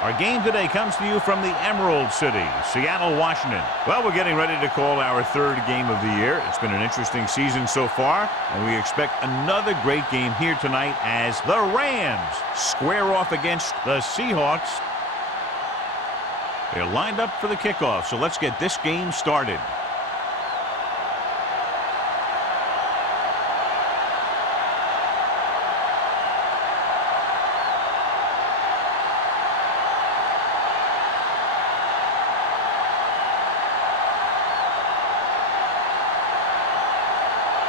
Our game today comes to you from the Emerald City, Seattle, Washington. Well, we're getting ready to call our third game of the year. It's been an interesting season so far, and we expect another great game here tonight as the Rams square off against the Seahawks. They're lined up for the kickoff, so let's get this game started.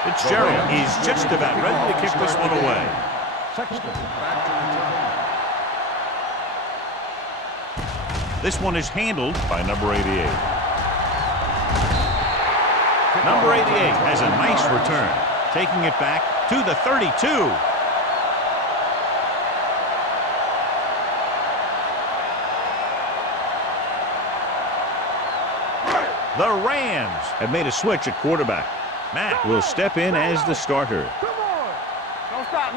Fitzgerald is just about ready to kick this one away. This one is handled by number 88. Number 88 has a nice return, taking it back to the 32. The Rams have made a switch at quarterback. Matt will step in as the starter. Come on.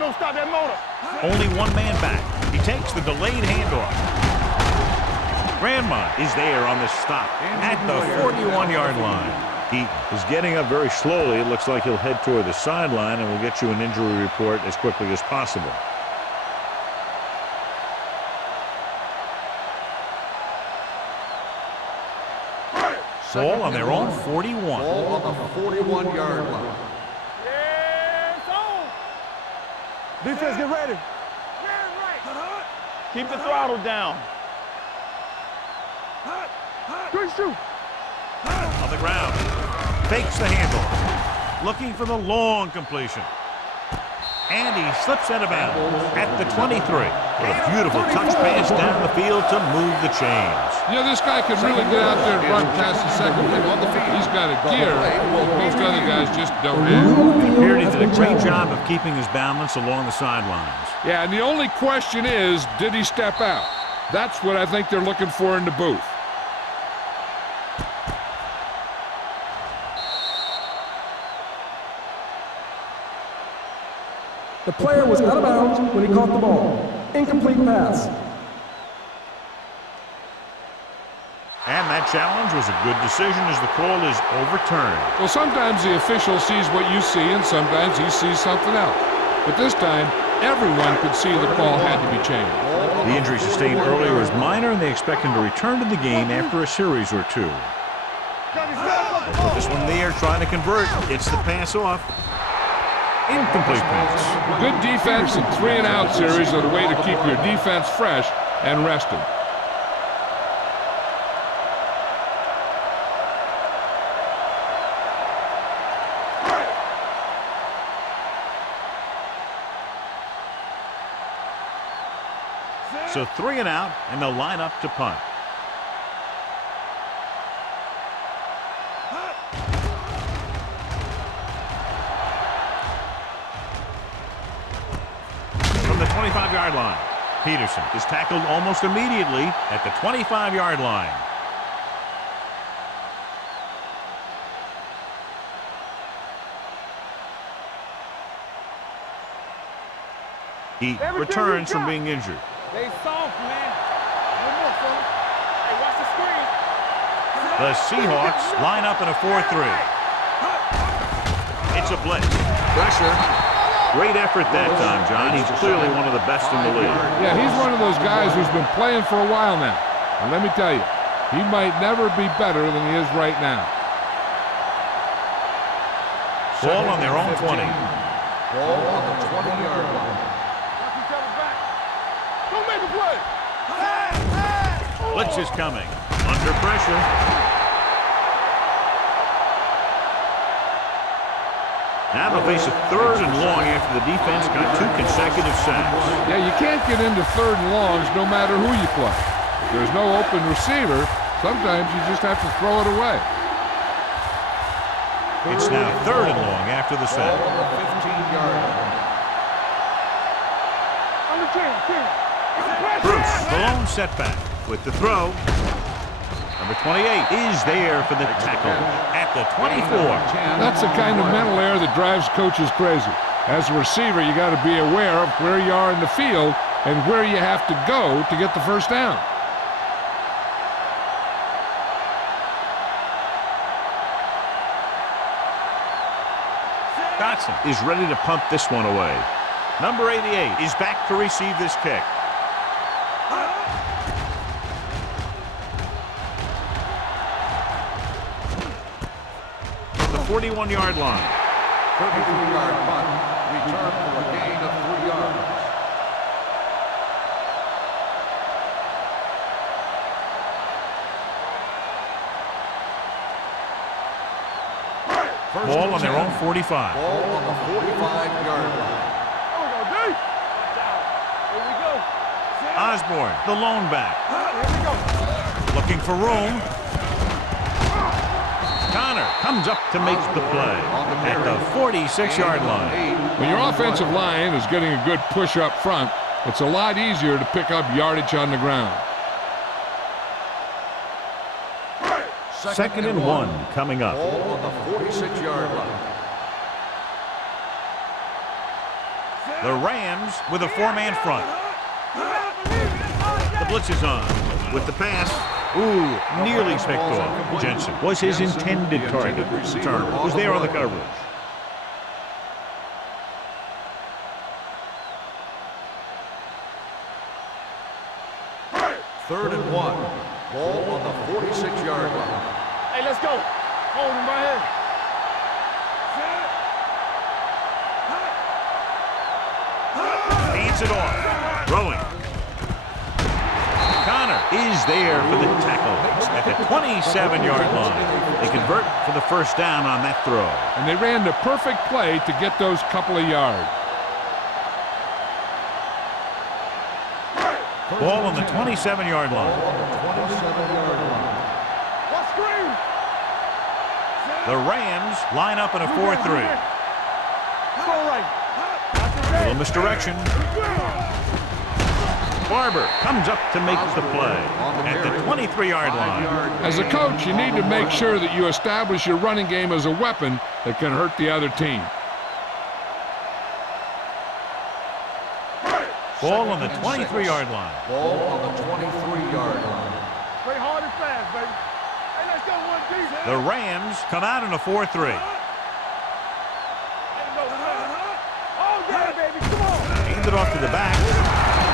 Don't stop that motor. Only one man back. He takes the delayed handoff. Grandma is there on the stop at the 41-yard line. He is getting up very slowly. It looks like he'll head toward the sideline, and we'll get you an injury report as quickly as possible. Ball on their own 41. Ball on the 41-yard line. Yeah, it's on. Defense, get ready. Keep the throttle down. Good shoot. On the ground. Fakes the handle. Looking for the long completion. And he slips out of bounds at the 23. What a beautiful touch pass down the field to move the chains. Yeah, this guy can really get out there and run past the second on the field. He's got a gear most other guys just don't have. Here he did a great job of keeping his balance along the sidelines. Yeah, and the only question is, did he step out? That's what I think they're looking for in the booth. The player was out of bounds when he caught the ball. Incomplete pass. And that challenge was a good decision as the call is overturned. Well, sometimes the official sees what you see, and sometimes he sees something else. But this time, everyone could see the call had to be changed. The injury sustained earlier was minor, and they expect him to return to the game after a series or two. This one there trying to convert. Gets the pass off. Incomplete pass. Good defense and 3-and-out series are the way to keep your defense fresh and rested. So 3-and-out, and they'll line up to punt. From the 25-yard line, Peterson is tackled almost immediately at the 25-yard line. He returns from being injured. They soft, man. One more, fella. Hey, watch the screen. The Seahawks line up in a 4-3. It's a blitz. Pressure. Great effort that time, John. He's clearly one of the best in the league. Yeah, he's one of those guys who's been playing for a while now. And let me tell you, he might never be better than he is right now. Ball on their own 20. Ball on the 20-yard line. Watch each other back. Don't make a play. Blitz is coming. Under pressure. Now they'll face a 3rd and long after the defense got 2 consecutive sacks. Yeah, you can't get into 3rd and longs no matter who you play. If there's no open receiver, sometimes you just have to throw it away. It's now 3rd and long after the sack. Ball on the 15-yard line. On the 10. Bruce, the lone setback with the throw. Number 28 is there for the tackle at the 24. That's the kind of mental error that drives coaches crazy. As a receiver, you got to be aware of where you are in the field and where you have to go to get the first down. Dotson is ready to punt this one away. Number 88 is back to receive this kick. From the 41-yard line. 33-yard punt. Return for a gain of 3 yards. Ball on their own 45. Ball on the 45-yard line. Osborne, the lone back. Looking for room. Connor comes up to make the play at the 46-yard line. When your offensive line is getting a good push up front, it's a lot easier to pick up yardage on the ground. Second and 1 coming up. Ball on the 46-yard line. The Rams with a 4-man front. The blitz is on with the pass. Ooh, nearly picked off. Jensen was his intended target. Turner was there on the coverage. Third and 1. Ball on the 46-yard line. Hey, let's go. Hold him right here. Hands it off. Throwing. Connor is there for the tackle at the 27-yard line. They convert for the first down on that throw. And they ran the perfect play to get those couple of yards. Ball on the 27-yard line. What screen? The Rams line up in a 4-3. Go right. Little misdirection. Barber comes up to make the play at the 23-yard line. As a coach, you need to make sure that you establish your running game as a weapon that can hurt the other team. Ball on the 23-yard line. Ball on the 23-yard line. Play hard and fast, baby. Hey, let's go, 1-2. The Rams come out in a 4-3. Oh, yeah, baby, come on. Hand it off to the back.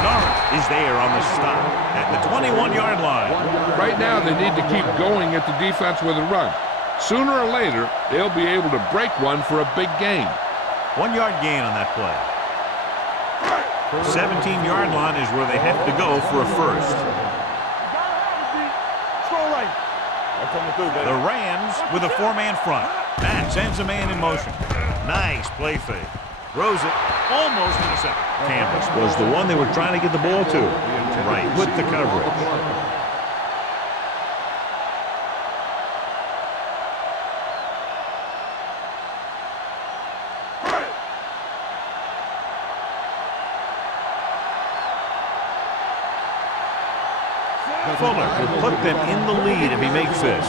Norris is there on the stop at the 21-yard line. Right now, they need to keep going at the defense with a run. Sooner or later, they'll be able to break one for a big gain. 1-yard gain on that play. 17-yard line is where they have to go for a first. The Rams with a 4-man front. Matt sends a man in motion. Nice play fake. Throws it almost intercepted. Campus was the one they were trying to get the ball to. Right with the coverage. Fuller will put them in the lead if he makes this.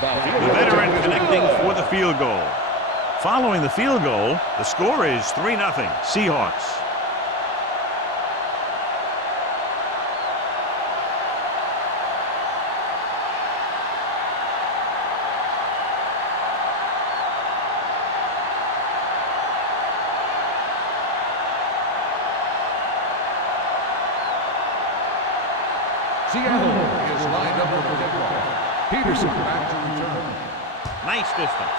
The veteran connecting for the field goal. Following the field goal, the score is 3-0 Seahawks. Seattle is lined up for the kickoff. Peterson back to return. Nice distance.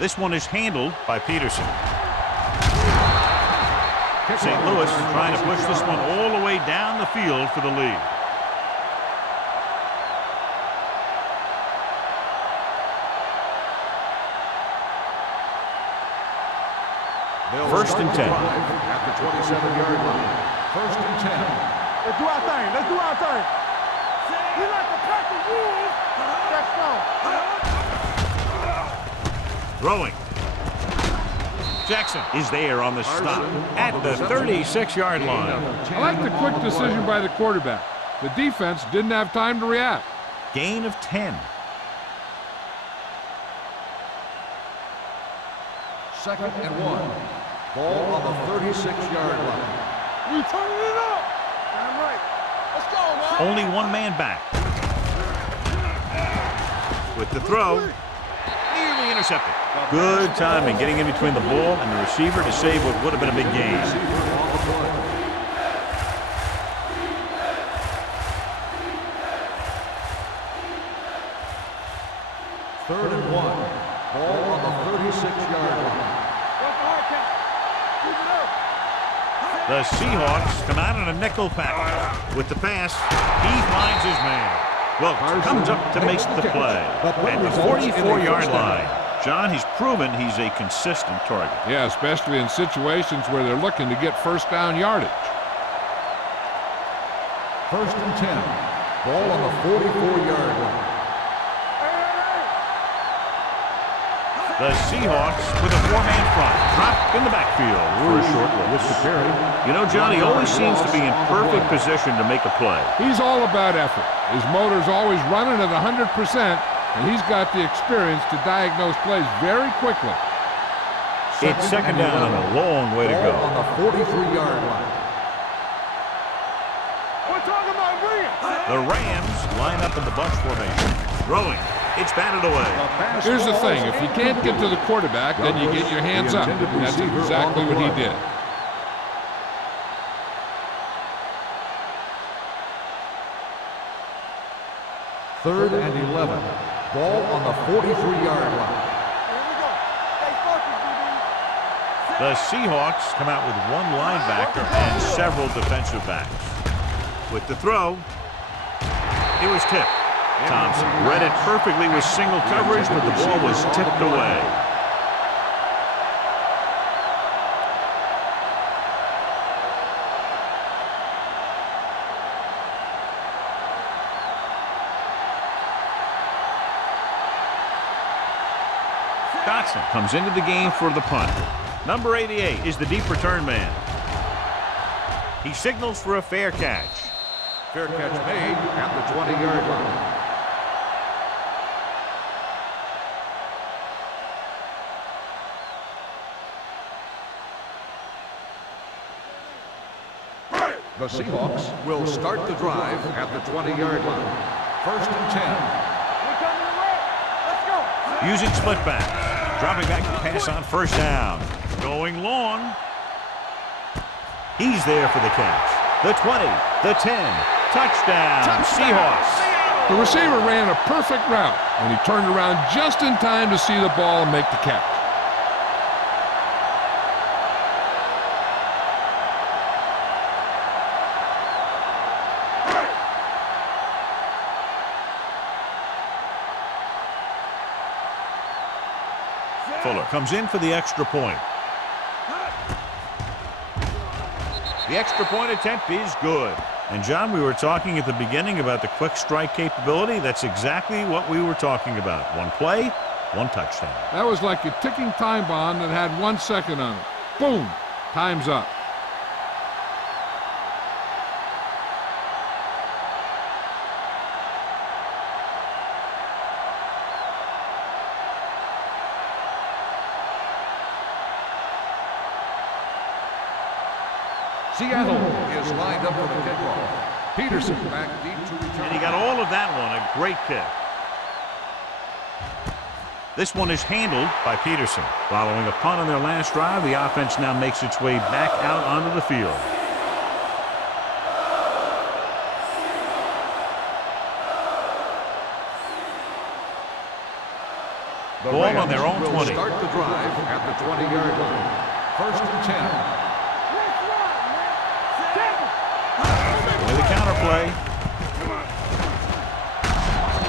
This one is handled by Peterson. St. Louis trying to push this one all the way down the field for the lead. First and 10. At the 27-yard line. First and 10. Let's do our thing. Let's do our thing. We like to cut the rules. That's all. Throwing. Jackson is there on the stop at the 36-yard line. I like the quick decision by the quarterback. The defense didn't have time to react. Gain of 10. Second and 1. Ball on the 36-yard line. We turning it up. Damn right. Let's go, man. Only one man back. With the throw. Nearly intercepted. Good timing getting in between the ball and the receiver to save what would have been a big gain. Third and 1. Ball on the 36-yard line. The Seahawks come out in a nickel package. With the pass, he finds his man. Wilkes comes up to make the play at the 44-yard line. John, he's proven he's a consistent target. Yeah, especially in situations where they're looking to get first down yardage. First and 10. Ball on the 44-yard line. The Seahawks with a four-man front, dropped in the backfield for a short loss. You know, John, he always seems to be in perfect position to make a play. He's all about effort. His motor's always running at 100%, and he's got the experience to diagnose plays very quickly. It's second down and a long way to go. On the 43-yard line. We're talking about Rams. The Rams line up in the bunch formation. Throwing. It's batted away. Here's the thing. If you can't get to the quarterback, then you get your hands up. And that's exactly what he did. Third and 11. Ball on the 43-yard line. Here we go. Stay focused, DB. The Seahawks come out with one linebacker and several defensive backs. With the throw, it was tipped. Thompson read it perfectly with single coverage, but the ball was tipped away. Dotson comes into the game for the punt. Number 88 is the deep return man. He signals for a fair catch. Fair catch made at the 20-yard line. The Seahawks will start the drive at the 20-yard line. First and 10. We're coming to work. Let's go. Using split backs. Dropping back to pass on first down. Going long. He's there for the catch. The 20, the 10. Touchdown, Seahawks. The receiver ran a perfect route, and he turned around just in time to see the ball and make the catch. Fuller comes in for the extra point. The extra point attempt is good. And, John, we were talking at the beginning about the quick strike capability. That's exactly what we were talking about. One play, one touchdown. That was like a ticking time bomb that had 1 second on it. Boom! Time's up. Seattle is lined up for the kickoff. Peterson back deep to return. And he got all of that one. A great kick. This one is handled by Peterson. Following a punt on their last drive, the offense now makes its way back out onto the field. The Ball Rams on their own will 20. Start the drive at the 20-yard line. First and 10. With a counter play.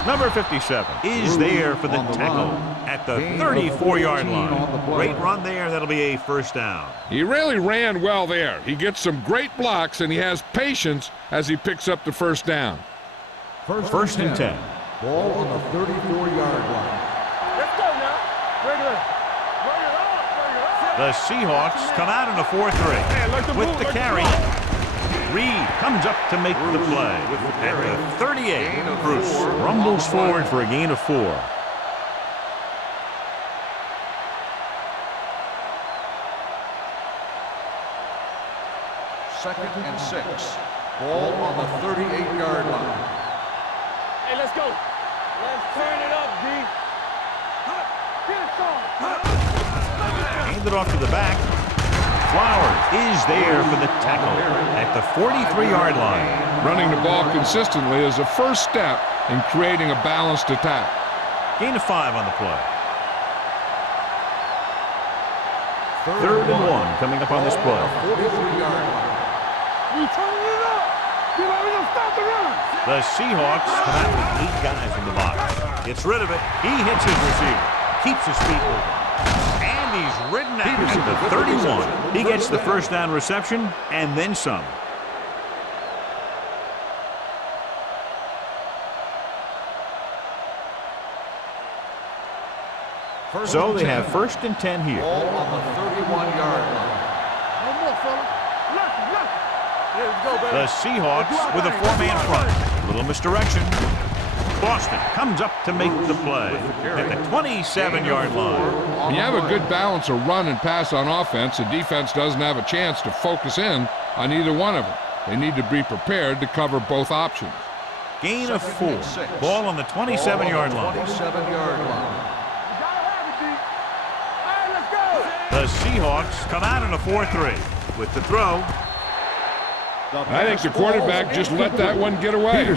Number 57 is there for the tackle at the 34-yard line. Great run there. That'll be a first down. He really ran well there. He gets some great blocks, and he has patience as he picks up the first down. First and 10. Ball on the 34-yard line. Let's go now. Bring it up. Bring it up. Bring it up. The Seahawks come out in a 4-3. With the carry, Reed comes up to make the play. At the 38, Bruce rumbles forward for a gain of 4. Second and 6. Ball on the 38-yard line. Hey, let's go. Let's turn it up, D. Get it on. Hand it off to the back. Flowers is there for the tackle at the 43-yard line. Running the ball consistently is the first step in creating a balanced attack. Gain of 5 on the play. Third and 1 coming up on this play. 43-yard line. We turning it up. You know, we're going to stop the run. The Seahawks come out with 8 guys in the box. Gets rid of it. He hits his receiver. Keeps his feet moving. And he's ridden out at the 31. He gets the first down reception and then some. So they have first and 10 here. Ball on the 31-yard line. No more, fella. Left. Let's go, baby. The Seahawks with a 4-man front. Little misdirection. Boston comes up to make the play at the 27-yard line. When you have a good balance of run and pass on offense, the defense doesn't have a chance to focus in on either one of them. They need to be prepared to cover both options. Gain of 4. Ball on the 27-yard line. 27-yard line. You gotta have it, D. All right, let's go. The Seahawks come out in a 4-3 with the throw. I think the quarterback just let that one get away.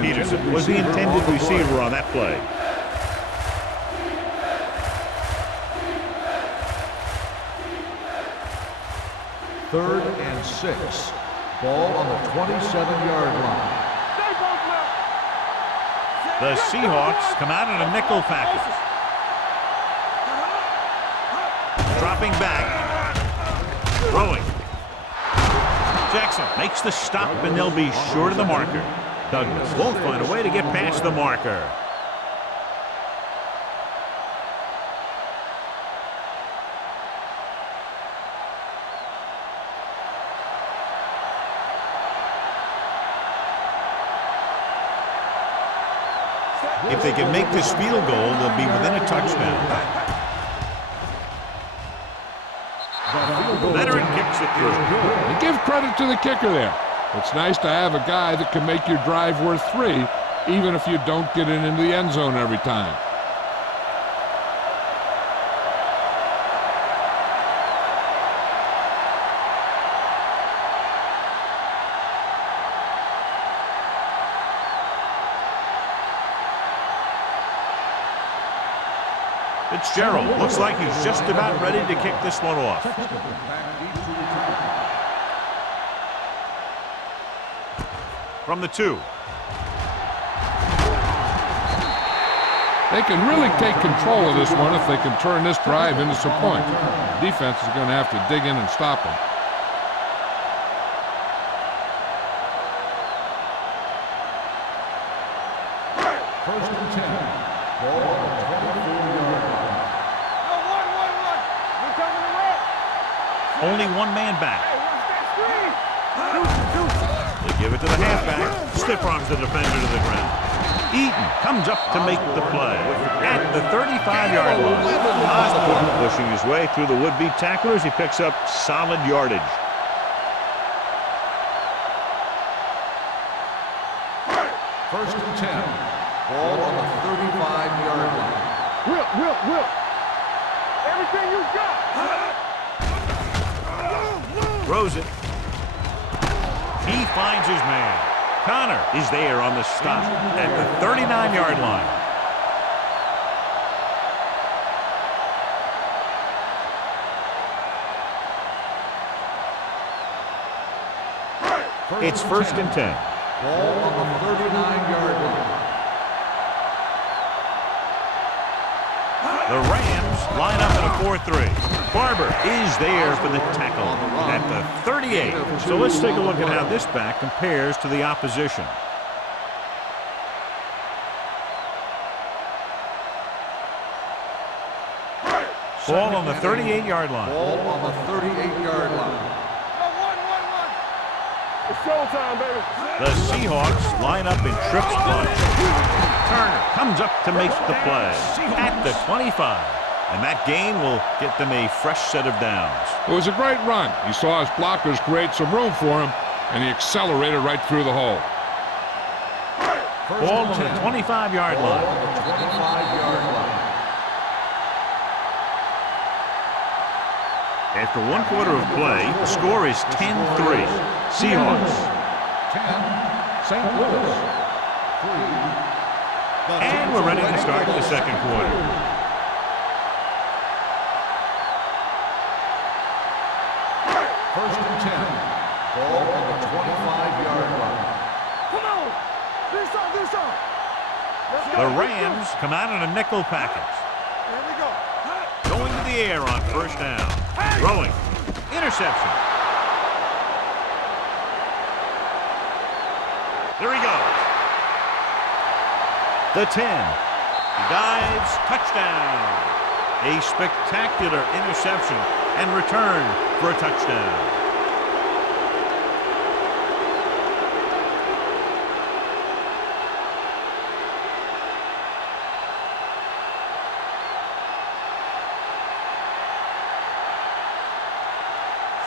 Peterson was the intended receiver on that play. Third and 6. Ball on the 27-yard line. Stay both left. The Seahawks come out in a nickel package. Dropping back. Throwing. Jackson makes the stop, and they'll be short of the marker. Douglas won't find a way to get past the marker. If they can make this field goal, they'll be within a touchdown. Veteran kicks it through. And give credit to the kicker there. It's nice to have a guy that can make your drive worth 3, even if you don't get it into the end zone every time. Fitzgerald looks like he's just about ready to kick this one off. From the 2. They can really take control of this one if they can turn this drive into some points. The defense is going to have to dig in and stop them. First and 10. Ball on the 24-yard line. No, one. We're coming to run. Only one man back. Hey, watch that screen. They give it to the halfback. Stiff arms the defender to the ground. Eaton comes up to make the play at the 35-yard line. Osborne pushing his way through the would-be tacklers. He picks up solid yardage. First and 10. Ball on the 35-yard line. Will. Everything you got. Throws it. He finds his man. Connor is there on the stop at the 39-yard line. It's first and 10. Ball on the 39-yard line. The Rams line up in a 4-3. Barber is there for the tackle at the 38. So let's take a look at how this back compares to the opposition. Ball on the 38-yard line. Ball on the 38-yard line. No, one. It's showtime, baby. The Seahawks line up in trips bunch. Turner comes up to make the play at the 25. And that gain will get them a fresh set of downs. It was a great run. He saw his blockers create some room for him, and he accelerated right through the hole. Ball on the 25-yard line. 25-yard line. After 1 quarter of play, the score is 10-3. Seahawks. 10, St. Louis. 3. And we're ready to start the second quarter. First and 10. Ball on the 25-yard line. Come on. Do something. Let's go. The Rams come out in a nickel package. Here we go. Going to the air on first down. Throwing. Interception. There he goes. The 10. He dives. Touchdown. A spectacular interception and return for a touchdown.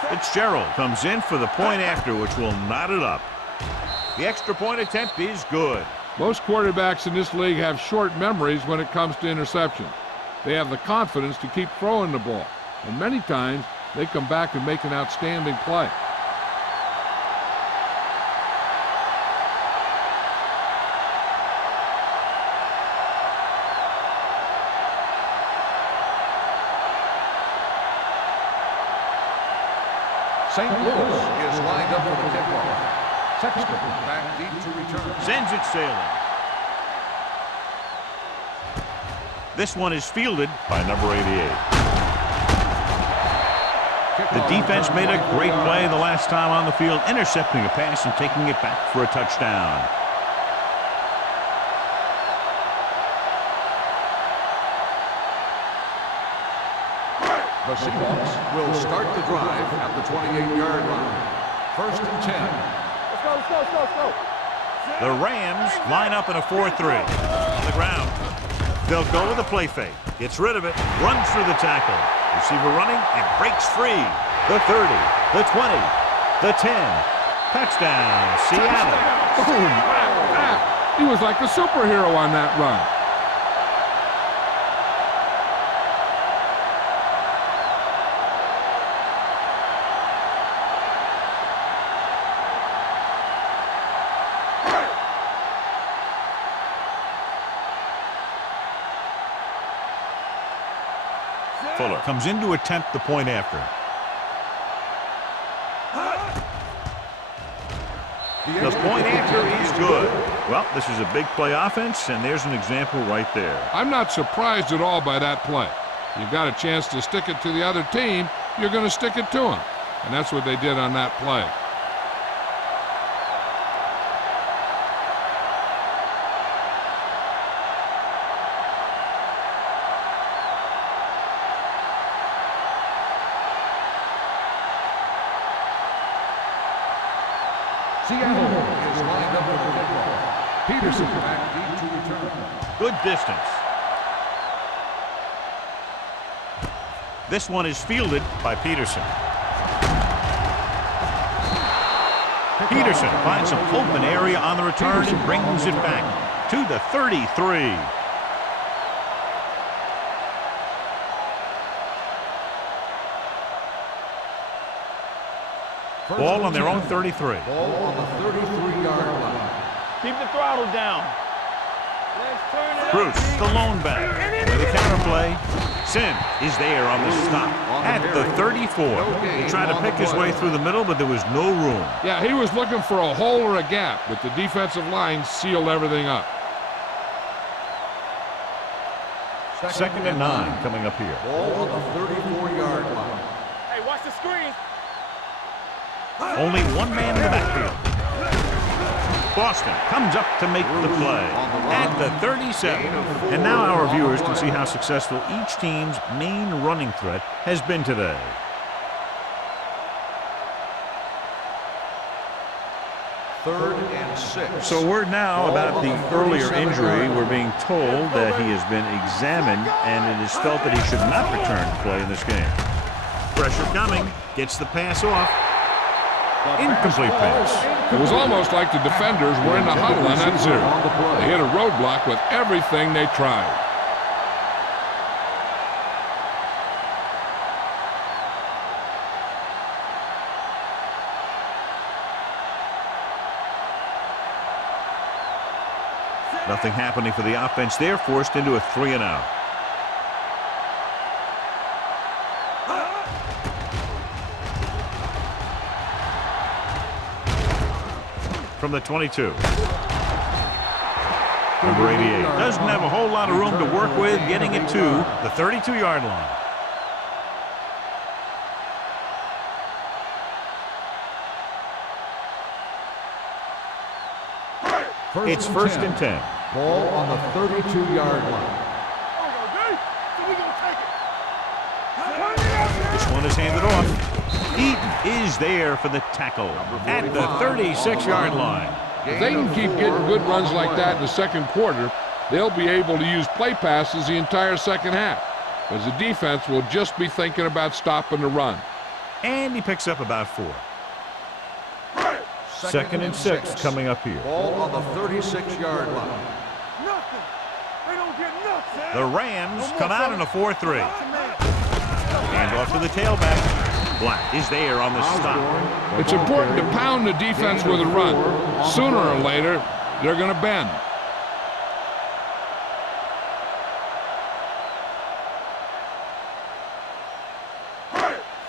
Fitzgerald comes in for the point after, which will knot it up. The extra point attempt is good. Most quarterbacks in this league have short memories when it comes to interceptions. They have the confidence to keep throwing the ball, and many times they come back and make an outstanding play. St. Louis is lined up for the kickoff. Sexton back deep to return. Sends it sailing. This one is fielded by number 88. The defense made a great play the last time on the field, intercepting a pass and taking it back for a touchdown. The Seahawks will start the drive at the 28-yard line. First and 10. Let's go. The Rams line up in a 4-3. On the ground. They'll go with a play fake. Gets rid of it. Runs through the tackle. Receiver running and breaks free. The 30. The 20. The 10. Touchdown, Seattle. Boom! He was like a superhero on that run. Fuller comes in to attempt the point after. The point after is good. Well, this is a big play offense, and there's an example right there. I'm not surprised at all by that play. You've got a chance to stick it to the other team, you're going to stick it to them. And that's what they did on that play. Seattle is lined up for the kickoff. Peterson back deep to return. Good distance. This one is fielded by Peterson. Peterson finds some open area on the return and brings it back to the 33. Ball on their own 33. Ball on the 33-yard line. Keep the throttle down. Let's turn it Bruce, the lone back. With the counterplay. Sin is there on the stop at the 34. He tried to pick his way through the middle, but there was no room. Yeah, he was looking for a hole or a gap, but the defensive line sealed everything up. Second and 9 coming up here. Ball on the 34-yard line. Hey, watch the screen. Only one man in the backfield. Boston comes up to make the play at the 37. And now our viewers can see how successful each team's main running threat has been today. Third and 6. So word now about the earlier injury. We're being told that he has been examined and it is felt that he should not return to play in this game. Pressure coming. Gets the pass off. Incomplete pass. It was almost like the defenders were in the huddle on that zero. They hit a roadblock with everything they tried. Nothing happening for the offense there, forced into a 3-and-out. From the 22. Number 88 doesn't have a whole lot of room to work with, getting it to the 32-yard line. It's first and 10. Ball on the 32-yard line. This one is handed off. Eaton is there for the tackle at the 36-yard line. If they can keep getting good runs like that in the second quarter, they'll be able to use play passes the entire second half, as the defense will just be thinking about stopping the run. And he picks up about 4. Second and 6 coming up here. Ball on the 36-yard line. Nothing. They don't get nothing. The Rams come out in a 4-3. Hand off to the tailback. Black is there on the stop. It's important to pound the defense with a run. Sooner or later, they're going to bend.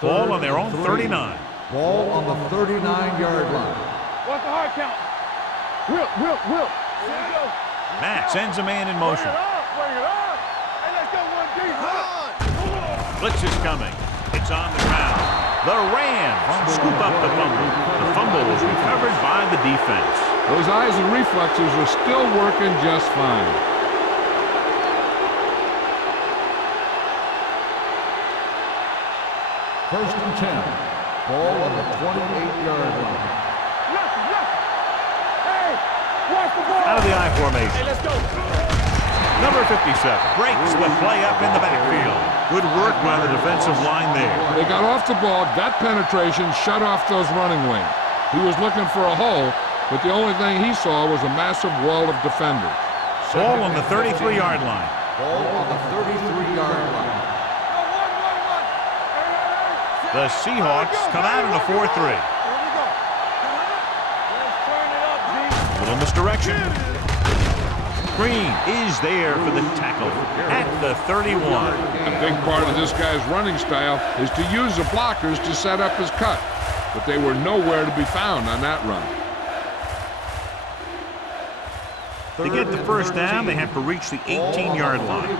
Ball on their own 39. Ball on the 39-yard line. What's the hard count? Will. Here we go. Matt sends a man in motion. Bring it up. Hey, let's go 1 deep. Blitz is coming. It's on the ground. The Rams scoop up the fumble. The fumble was recovered by the defense. Those eyes and reflexes are still working just fine. First and 10. Ball on the 28-yard line. Hey, watch the ball. Out of the I formation. Hey, let's go. Number 57 breaks the play up in the backfield. Good work by the defensive line there. They got off the ball, got penetration, shut off those running lanes. He was looking for a hole, but the only thing he saw was a massive wall of defenders. Ball on the 33-yard line. Ball on the 33-yard line. The Seahawks come out in a 4-3. Little misdirection. Green is there for the tackle at the 31. A big part of this guy's running style is to use the blockers to set up his cut, but they were nowhere to be found on that run. To get the first down, they have to reach the 18-yard line. Keep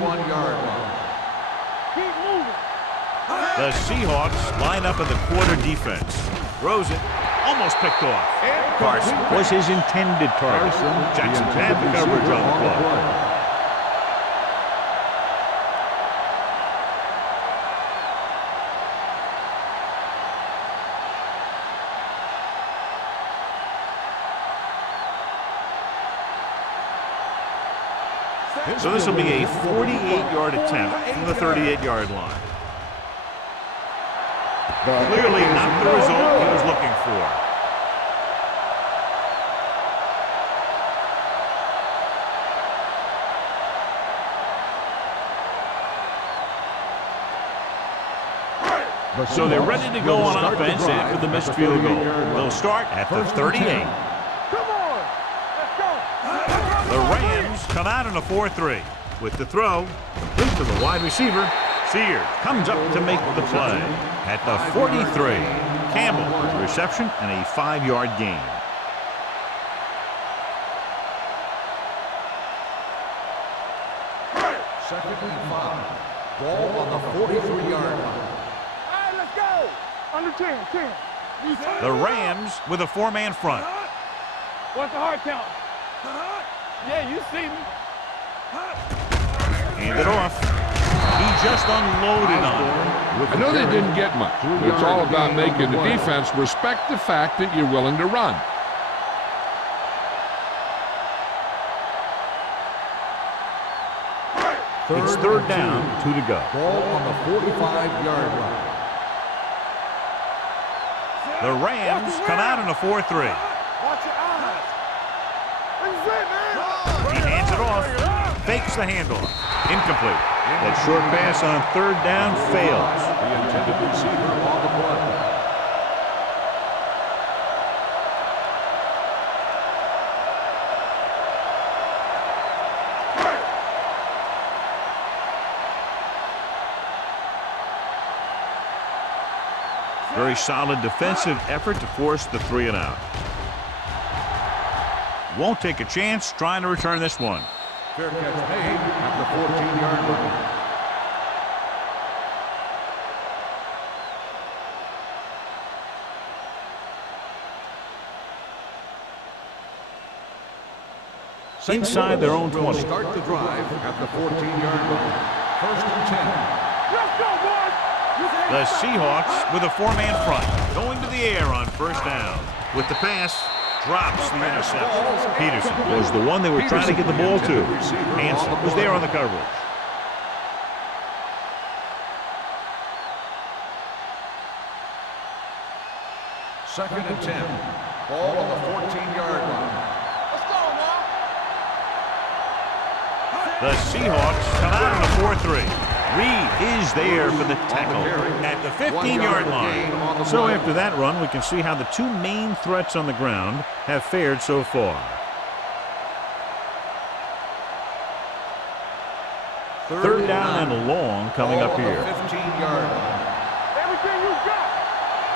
moving. The Seahawks line up in the quarter defense. Throws it. Almost picked off. Carson was his intended target. Jackson had the coverage on the play. So this will be a 48-yard attempt from the 38-yard line. Clearly not the result he was looking for. So they're ready to go on offense after the missed field goal. They'll start at the 38. Come on. Let's go. The Rams come out in a 4-3. With the throw, complete to the wide receiver. Sears comes up to make the play at the 43. Campbell with the reception and a 5-yard gain. Second and 5. Ball on the 43-yard line. All right, let's go. Under 10. The Rams with a 4-man front. What's the hard count? Yeah, you see me. Hand it off. He just unloaded on him. I know they didn't get much, but it's all about making the defense respect the fact that you're willing to run. It's third down, 2 to go. Ball on the 45-yard line. The Rams come out in a 4-3. Watch your eyes. This is it, man. He hands it off. Fakes the handoff. Incomplete. That short pass on third down fails. The intended receiver on the play. Very solid defensive effort to force the 3-and-out. Won't take a chance trying to return this one. Fair catch made at the 14-yard line. Inside their own 20. Start the drive at the 14-yard line. 1st and 10. Let's go, boys. The Seahawks with a 4-man front. Going to the air on 1st down. With the pass, drops the interception. Peterson Was the one they were trying to get the ball to. Hanson was there on the coverage. Second and 10. Ball on the 14-yard line. Let's go now. The Seahawks come out in a 4-3. Reed is there for the tackle at the 15-yard line. So after that run, we can see how the two main threats on the ground have fared so far. Third down and long coming up here. 15-yard line. Everything you got.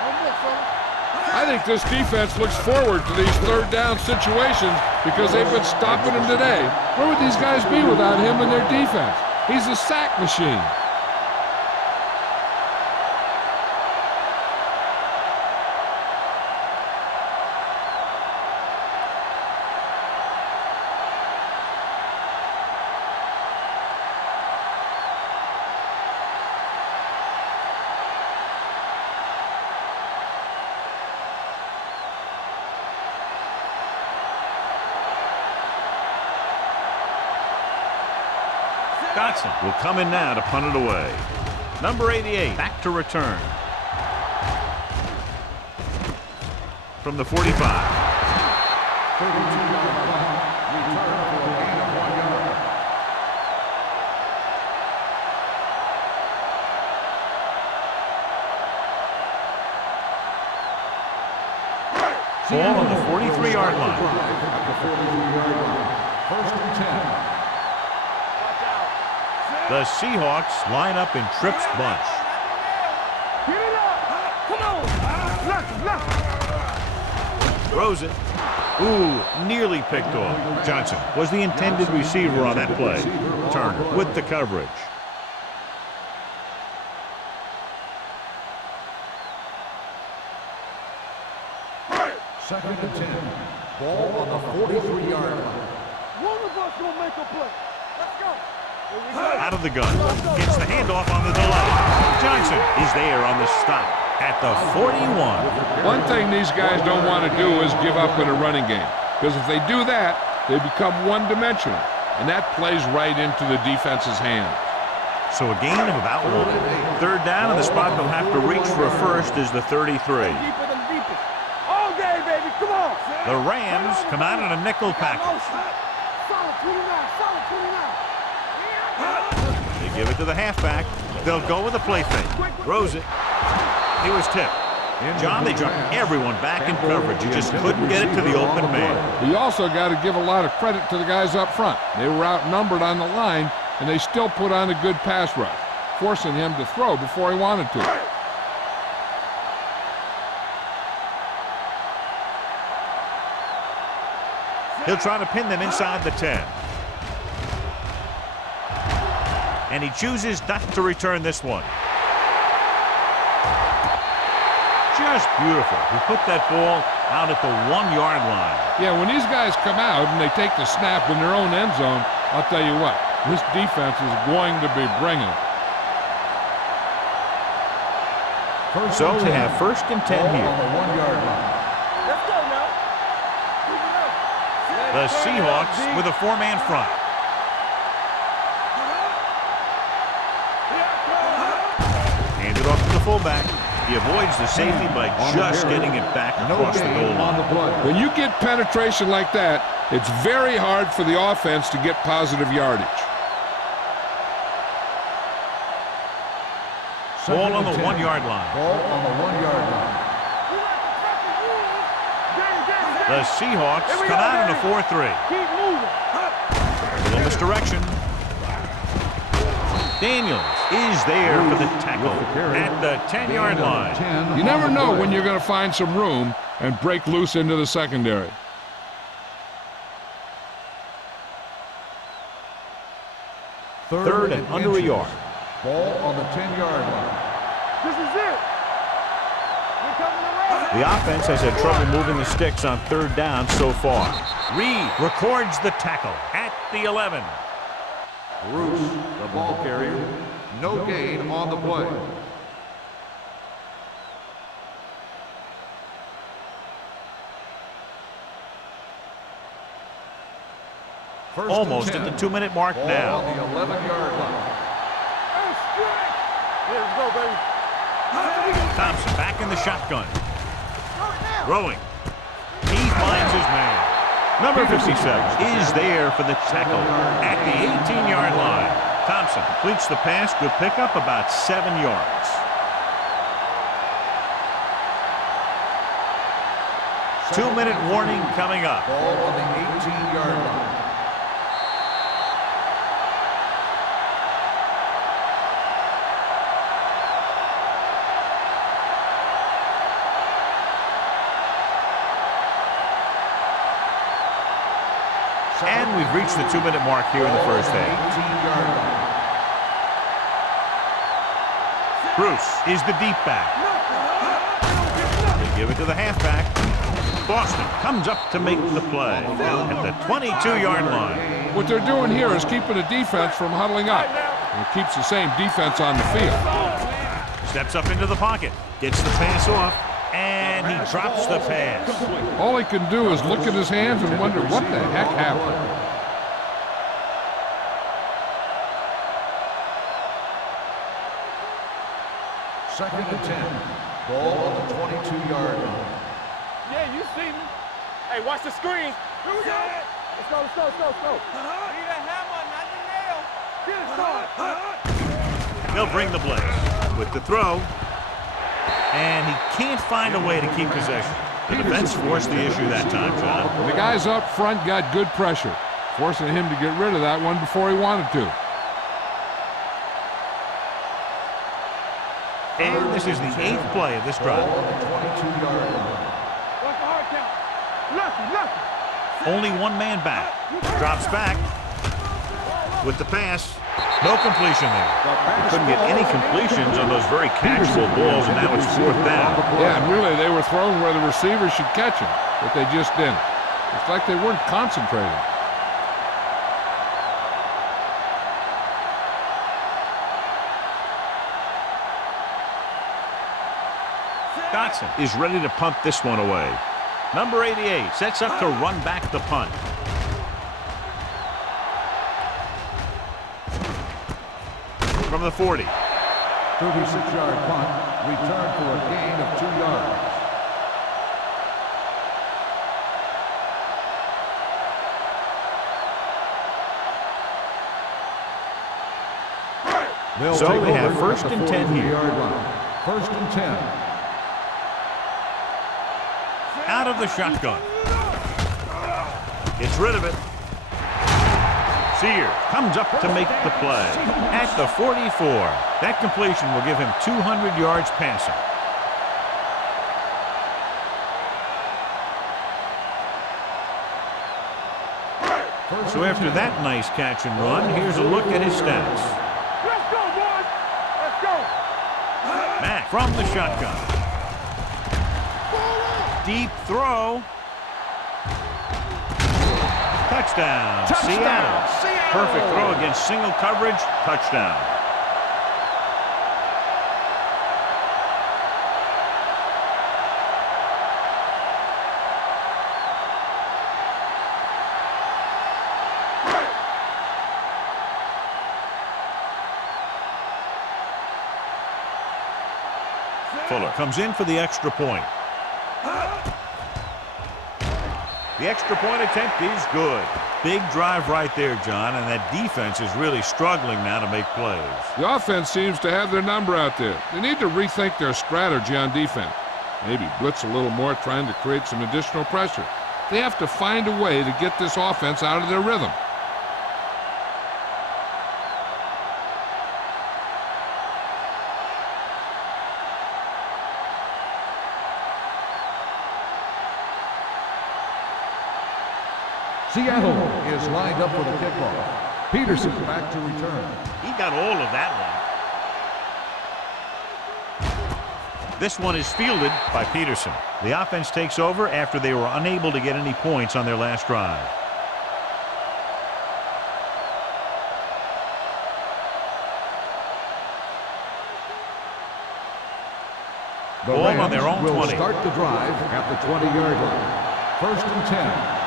One more, fella. I think this defense looks forward to these third down situations because they've been stopping him today. Where would these guys be without him and their defense? He's a sack machine. Dotson will come in now to punt it away. Number 88 back to return. From the 45. 32-yard punt. Return for a gain of 1 yard. Ball on the 43-yard line. At the 43-yard line. 1st and 10. The Seahawks line up in Tripp's bunch. Get it up. Come on. Left. Throws it. Ooh, nearly picked off. Johnson was the intended receiver on that play. Turner with the coverage. Second and 10. Ball on the 43-yard line. One of us gonna make a play. Let's go. Out of the gun. Gets the handoff on the delay. Johnson is there on the stop at the 41. One thing these guys don't want to do is give up in a running game. Because if they do that, they become one-dimensional. And that plays right into the defense's hands. So a gain of about 1. Third down, and the spot they'll have to reach for a first is the 33. Deeper than deepest. All day, baby. Come on. The Rams come out in a nickel package. Solid 29. Solid 29. They give it to the halfback. They'll go with a play fake. Throws it. He was tipped. John, they dropped everyone back in coverage. You just couldn't get it to the open man. You also got to give a lot of credit to the guys up front. They were outnumbered on the line, and they still put on a good pass rush, forcing him to throw before he wanted to. He'll try to pin them inside the 10. And he chooses not to return this one. Just beautiful. He put that ball out at the 1-yard line. Yeah, when these guys come out and they take the snap in their own end zone, I'll tell you what, this defense is going to be bringing it. So we have 1st and 10 here. On the 1-yard line. Let's go now. The Seahawks with a 4-man front. Hand it off to the fullback. He avoids the safety by just getting it back across the goal line. When you get penetration like that, it's very hard for the offense to get positive yardage. Ball on the 1 yard line. Ball on the 1 yard line. The Seahawks come out in a 4-3. Keep moving. Little misdirection. Daniels is there for the tackle at the 10-yard line. You never know when you're going to find some room and break loose into the secondary. Third and under a yard. Ball on the 10-yard line. This is it. We're coming around. The offense has had trouble moving the sticks on third down so far. Reed records the tackle at the 11. Bruce, the ball carrier. No gain on the play. First Almost at the 2-minute mark ball now. on the 11-yard line. Let's go, baby. Thompson back in the shotgun. Throwing. He finds his man. Number 57 is there for the tackle at the 18-yard line. Thompson completes the pass. Good pickup, about 7 yards. Two-minute warning coming up. Ball on the 18-yard line. And we've reached the 2-minute mark here in the first half. 18-yard line. Bruce is the deep back. They give it to the halfback. Boston comes up to make the play at the 22-yard line. What they're doing here is keeping the defense from huddling up. And it keeps the same defense on the field. Steps up into the pocket. Gets the pass off. And he drops the pass. All he can do is look at his hands and wonder what the heck happened. Second and 10. Ball on the 22-yard line. Yeah, you see me. Hey, watch the screen. Here we go. Let's go, let's go, let's go, let's go. Need a hammer, not the nail. Get it started. They'll bring the blitz with the throw. And he can't find a way to keep possession. The defense forced the issue that time, John. The guys up front got good pressure, forcing him to get rid of that one before he wanted to. And this is the 8th play of this drive. Ball on the 22-yard line. What's the hard count? Lucky. Only one man back. Drops back with the pass. No completion there. They couldn't get any completions on those very casual balls, and now it's 4th down. Yeah, and really they were thrown where the receivers should catch them, but they just didn't. It's like they weren't concentrating. Dotson is ready to punt this one away. Number 88 sets up to run back the punt. From the 40. 36-yard punt. Return for a gain of 2 yards. So we have first and 10 here. First and 10. Out of the shotgun. Gets rid of it. Sears comes up to make the play at the 44. That completion will give him 200 yards passing. So after that nice catch and run, here's a look at his stats. Let's go, boys. Let's go. Mack from the shotgun. Deep throw. Touchdown, Seattle. Perfect throw against single coverage. Touchdown. Fuller comes in for the extra point. The extra point attempt is good. Big drive right there, John, and that defense is really struggling now to make plays. The offense seems to have their number out there. They need to rethink their strategy on defense. Maybe blitz a little more, trying to create some additional pressure. They have to find a way to get this offense out of their rhythm. Seattle is lined up for the kickoff. Peterson back to return. He got all of that one. This one is fielded by Peterson. The offense takes over after they were unable to get any points on their last drive. The Ball Rams on their own will 20. start the drive at the 20-yard line. 1st and 10.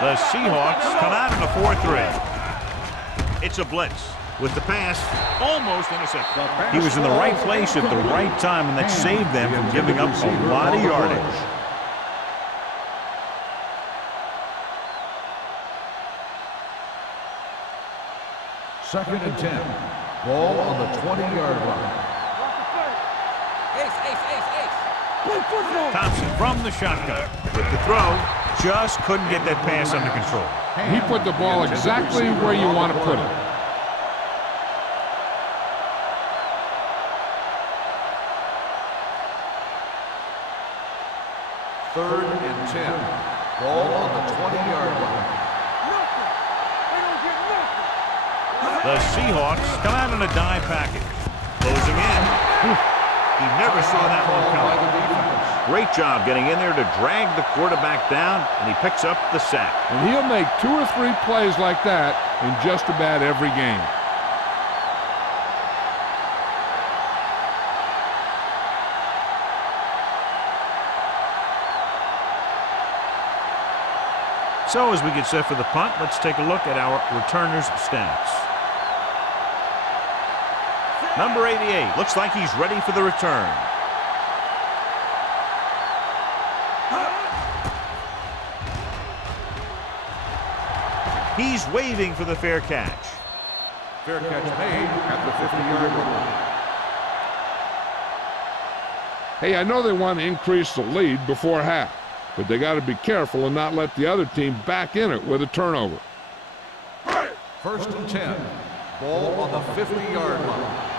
The Seahawks come out in a 4-3. It's a blitz with the pass almost intercepted. He was in the right place at the right time, and that saved them from giving up a lot of yardage. Second and 10. Ball on the 20-yard line. Thompson from the shotgun with the throw. Just couldn't get that pass under control. He put the ball exactly where you want to put it. Third and 10. Ball on the 20-yard line. The Seahawks come out in a dime package. Closing in. He never saw that one By the coming. defense. Great job getting in there to drag the quarterback down, and he picks up the sack. And he'll make 2 or 3 plays like that in just about every game. So as we get set for the punt, let's take a look at our returners' stats. Number 88 looks like he's ready for the return. He's waving for the fair catch. Fair catch made at the 50-yard line. Hey, I know they want to increase the lead before half, but they got to be careful and not let the other team back in it with a turnover. 1st and 10. Ball on the 50-yard line.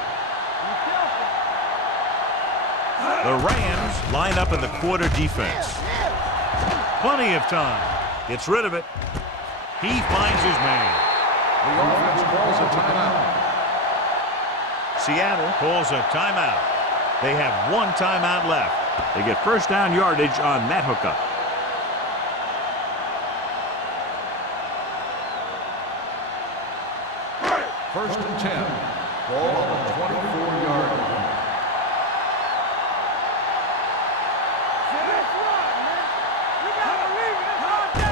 The Rams line up in the quarter defense. Plenty of time. Gets rid of it. He finds his man. The offense calls a timeout. Seattle calls a timeout. They have 1 timeout left. They get first down yardage on that hookup. First and 10. Ball on the 24-yard line.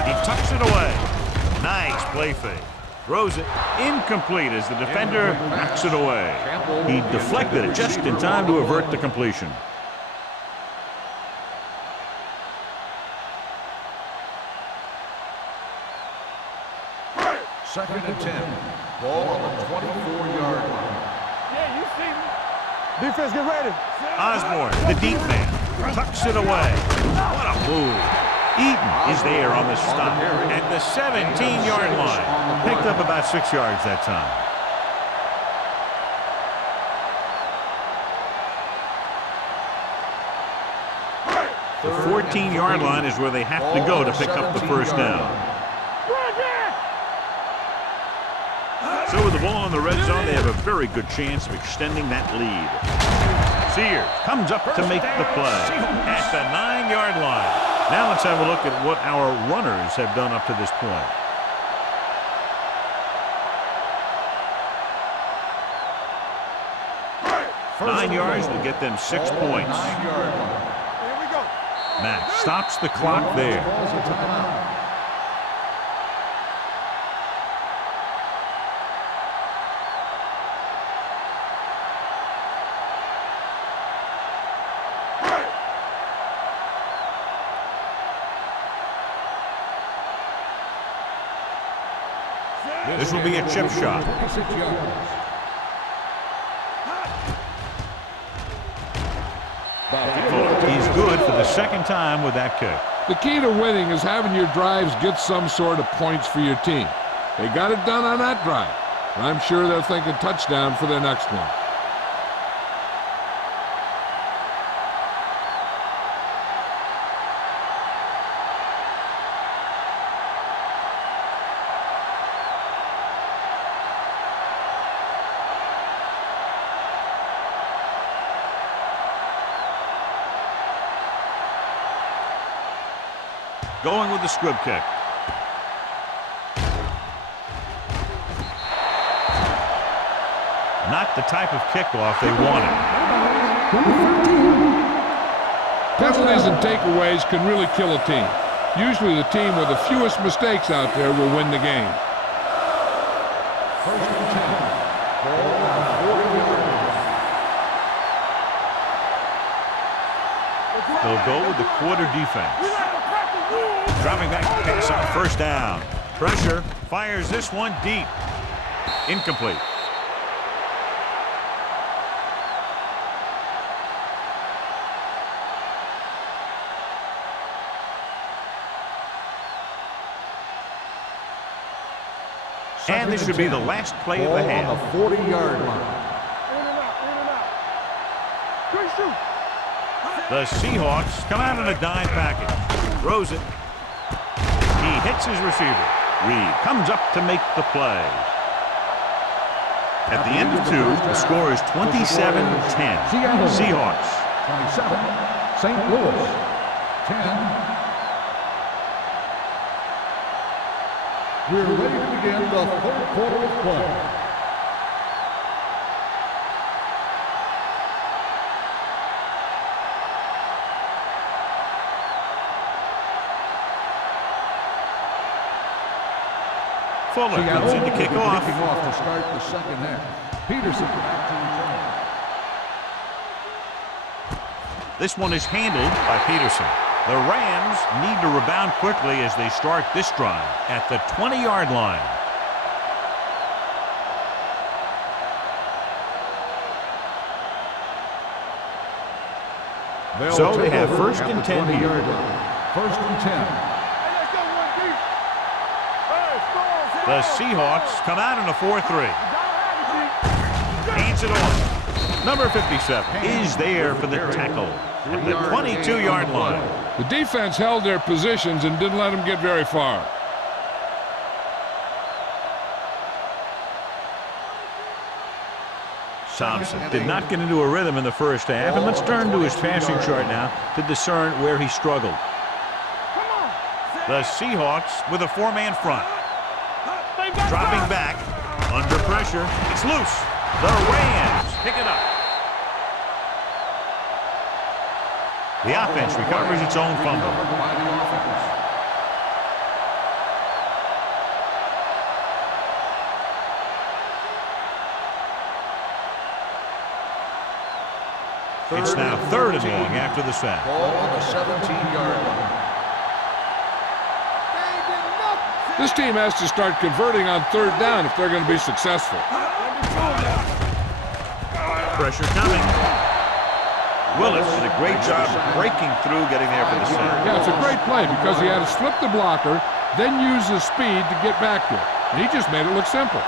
He tucks it away. Nice play fake. Throws it incomplete as the defender knocks it away. He deflected it just in time to avert the completion. Second and 10. Ball on the 24-yard line. Yeah, you see me. Defense, get ready. Osborne, the deep man, tucks it away. What a move. Eaton is there on the stop at the 17-yard line. Picked up about 6 yards that time. The 14-yard line is where they have to go to pick up the first down. So with the ball in the red zone, they have a very good chance of extending that lead. Sears comes up to make the play at the 9-yard line. Now let's have a look at what our runners have done up to this point. First 9 yards will get them 6 points. 9-yard line. Here we go. Max stops the clock there. Calls a timeout. This will be a chip shot. 26 yards. He's good for the second time with that kick. The key to winning is having your drives get some sort of points for your team. They got it done on that drive. And I'm sure they're thinking touchdown for their next one. Going with the squib kick. Not the type of kickoff they wanted. Penalties and takeaways can really kill a team. Usually the team with the fewest mistakes out there will win the game. First and 10. Ball on the 40-yard line. They'll go with the quarter defense. Dropping back to pass on first down. Pressure. Fires this one deep. Incomplete. And this should be the last play of the half. On the 40-yard line. The Seahawks come out in a dime package. Throws it. He hits his receiver. Reed comes up to make the play. At the end of 2, the score is 27-10. Seahawks. 27. St. Louis. 10. We're ready to begin the third quarter of play. Fuller comes in to kick off. Kicking off to start the second half. Peterson back to return. This one is handled by Peterson. The Rams need to rebound quickly as they start this drive at the 20-yard line. So they have first and 10 here. First and 10. The Seahawks come out in a 4-3. Hands it off. Number 57 is there for the tackle at the 22-yard line. The defense held their positions and didn't let them get very far. Thompson did not get into a rhythm in the first half, and let's turn to his passing chart now to discern where he struggled. The Seahawks with a 4-man front. Dropping back, under pressure, it's loose. The Rams pick it up. The offense recovers its own fumble. By the offense. It's now 3rd and long after the sack. Ball on the 17-yard line. This team has to start converting on 3rd down if they're going to be successful. Pressure coming. Willis did a great job breaking through, getting there for the sack. Yeah, it's a great play because he had to slip the blocker, then use his speed to get back there. And he just made it look simple.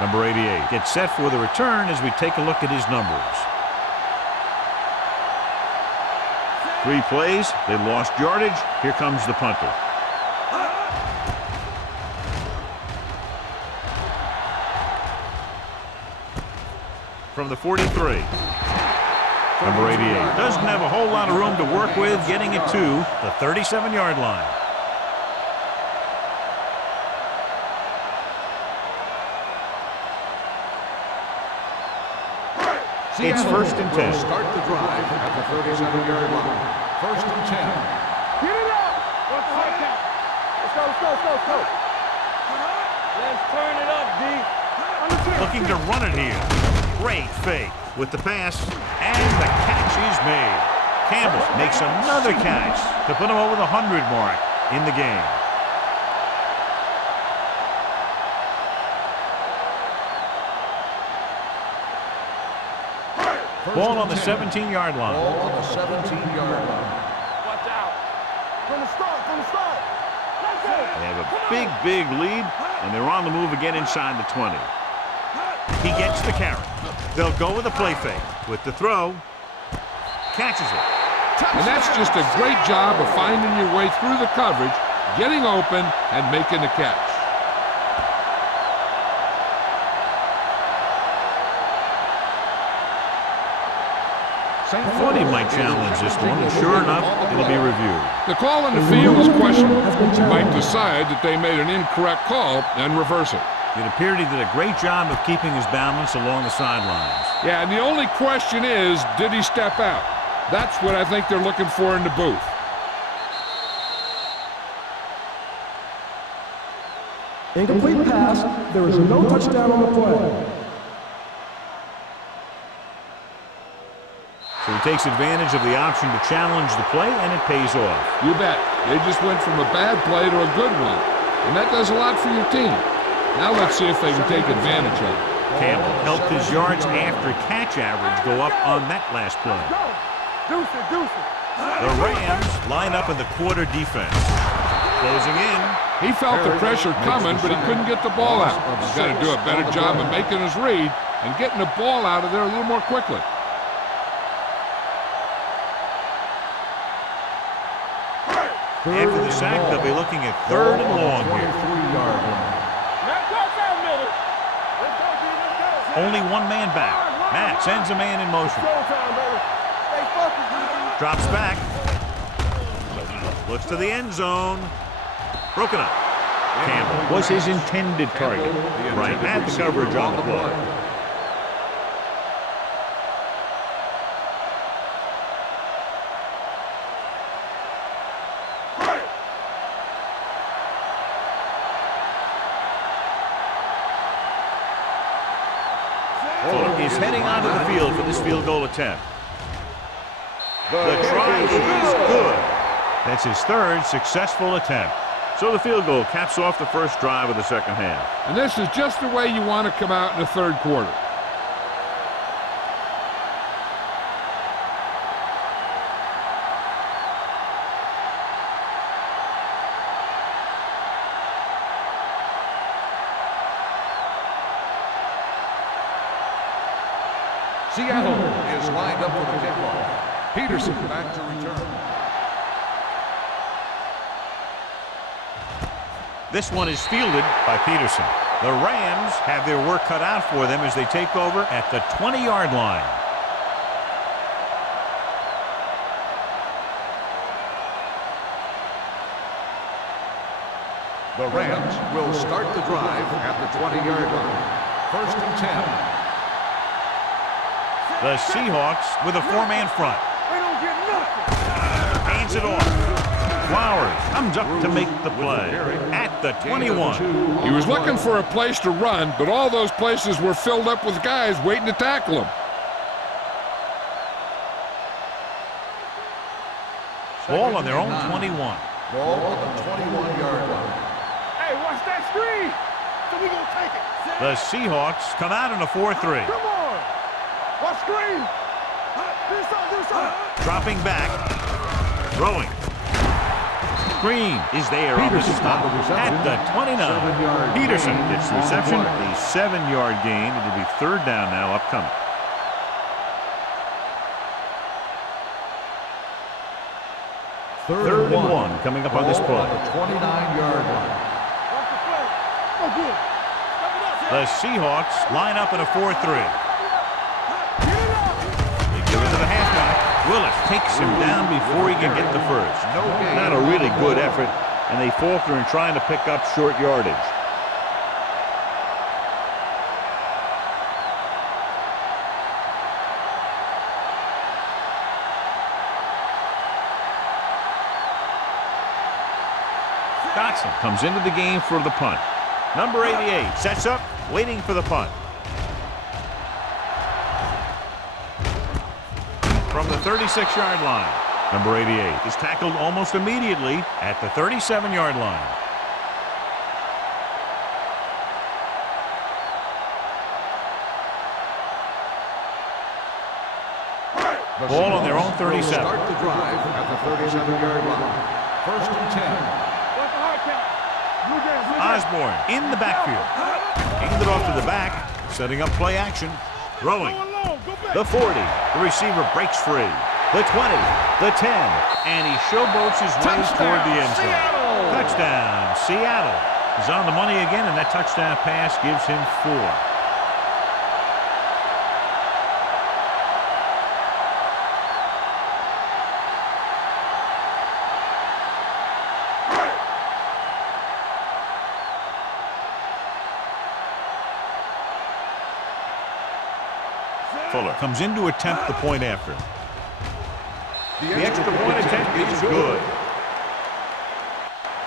Number 88 gets set for the return as we take a look at his numbers. 3 plays, they lost yardage. Here comes the punter. From the 43. Number 88 doesn't have a whole lot of room to work with, getting it to the 37-yard line. It's 1st and 10. Start the drive at the 37-yard line. 1st and 10. Get it up! Let's go. Let's turn it up, D. Looking to run it here. Great fake with the pass, and the catch is made. Campbell makes another catch to put him over the 100 mark in the game. Ball on the 17-yard line. Ball on the 17-yard line. Watch out. From the start, from the start. They have a big lead, and they're on the move again inside the 20. He gets the carry. They'll go with a play fake. With the throw, catches it. And that's just a great job of finding your way through the coverage, getting open, and making the catch. Thought he might challenge this one, and sure enough, it'll be reviewed. The call in the field is questionable. You might decide that they made an incorrect call and reverse it. It appeared he did a great job of keeping his balance along the sidelines. Yeah, and the only question is, did he step out? That's what I think they're looking for in the booth. Incomplete pass. There is no touchdown on the play. So he takes advantage of the option to challenge the play, and it pays off. You bet. They just went from a bad play to a good one, and that does a lot for your team. Now let's see if they can take advantage of it. Campbell helped his yards after catch average go up on that last play. Deuce it. The Rams line up in the quarter defense. Closing in. He felt the pressure coming, but he couldn't get the ball out. He's got to do a better job of making his read and getting the ball out of there a little more quickly. After the sack, they'll be looking at 3rd and long here. 3-yard line. Only one man back. Matt sends a man in motion. Drops back. Looks to the end zone. Broken up. Campbell was his intended target. Right at the coverage on the play. Is heading onto the field for this field goal attempt. The try is good. That's his 3rd successful attempt. So the field goal caps off the first drive of the second half. And this is just the way you want to come out in the 3rd quarter. Seattle is lined up for the kickoff. Peterson back to return. This one is fielded by Peterson. The Rams have their work cut out for them as they take over at the 20-yard line. The Rams will start the drive at the 20-yard line. 1st and 10. The Seahawks with a 4-man front. They don't get nothing. Hands it off. Flowers comes up to make the play at the 21. He was looking for a place to run, but all those places were filled up with guys waiting to tackle him. Ball on their own 21. Ball on the 21-yard line. Hey, watch that screen. So we gonna take it. The Seahawks come out in a 4-3. Come on. Watch screen. Do something. Dropping back. Throwing. Screen is there on the stop at the 29. Peterson gets the reception. A 7-yard gain. It'll be 3rd down now upcoming. Third and one coming up on this play. The 29-yard line. Watch the play. Oh, good. The Seahawks line up in a 4-3. They give it to the halfback. Willis takes him down before he can get the first. Not a really good effort, and they falter in trying to pick up short yardage. Dotson comes into the game for the punt. Number 88 sets up, waiting for the punt. From from the 36-yard line. Number 88 is tackled almost immediately at the 37-yard line. Ball on their own 37. Start the drive at the 37-yard line. First and 10. Osborne in the backfield. Handed it off to the back, setting up play action. Throwing. The 40. The receiver breaks free. The 20. The 10. And he showboats his way toward the end zone. Touchdown, Seattle. He's on the money again, and that touchdown pass gives him 4. Fuller comes in to attempt the point after. The extra point attempt is good.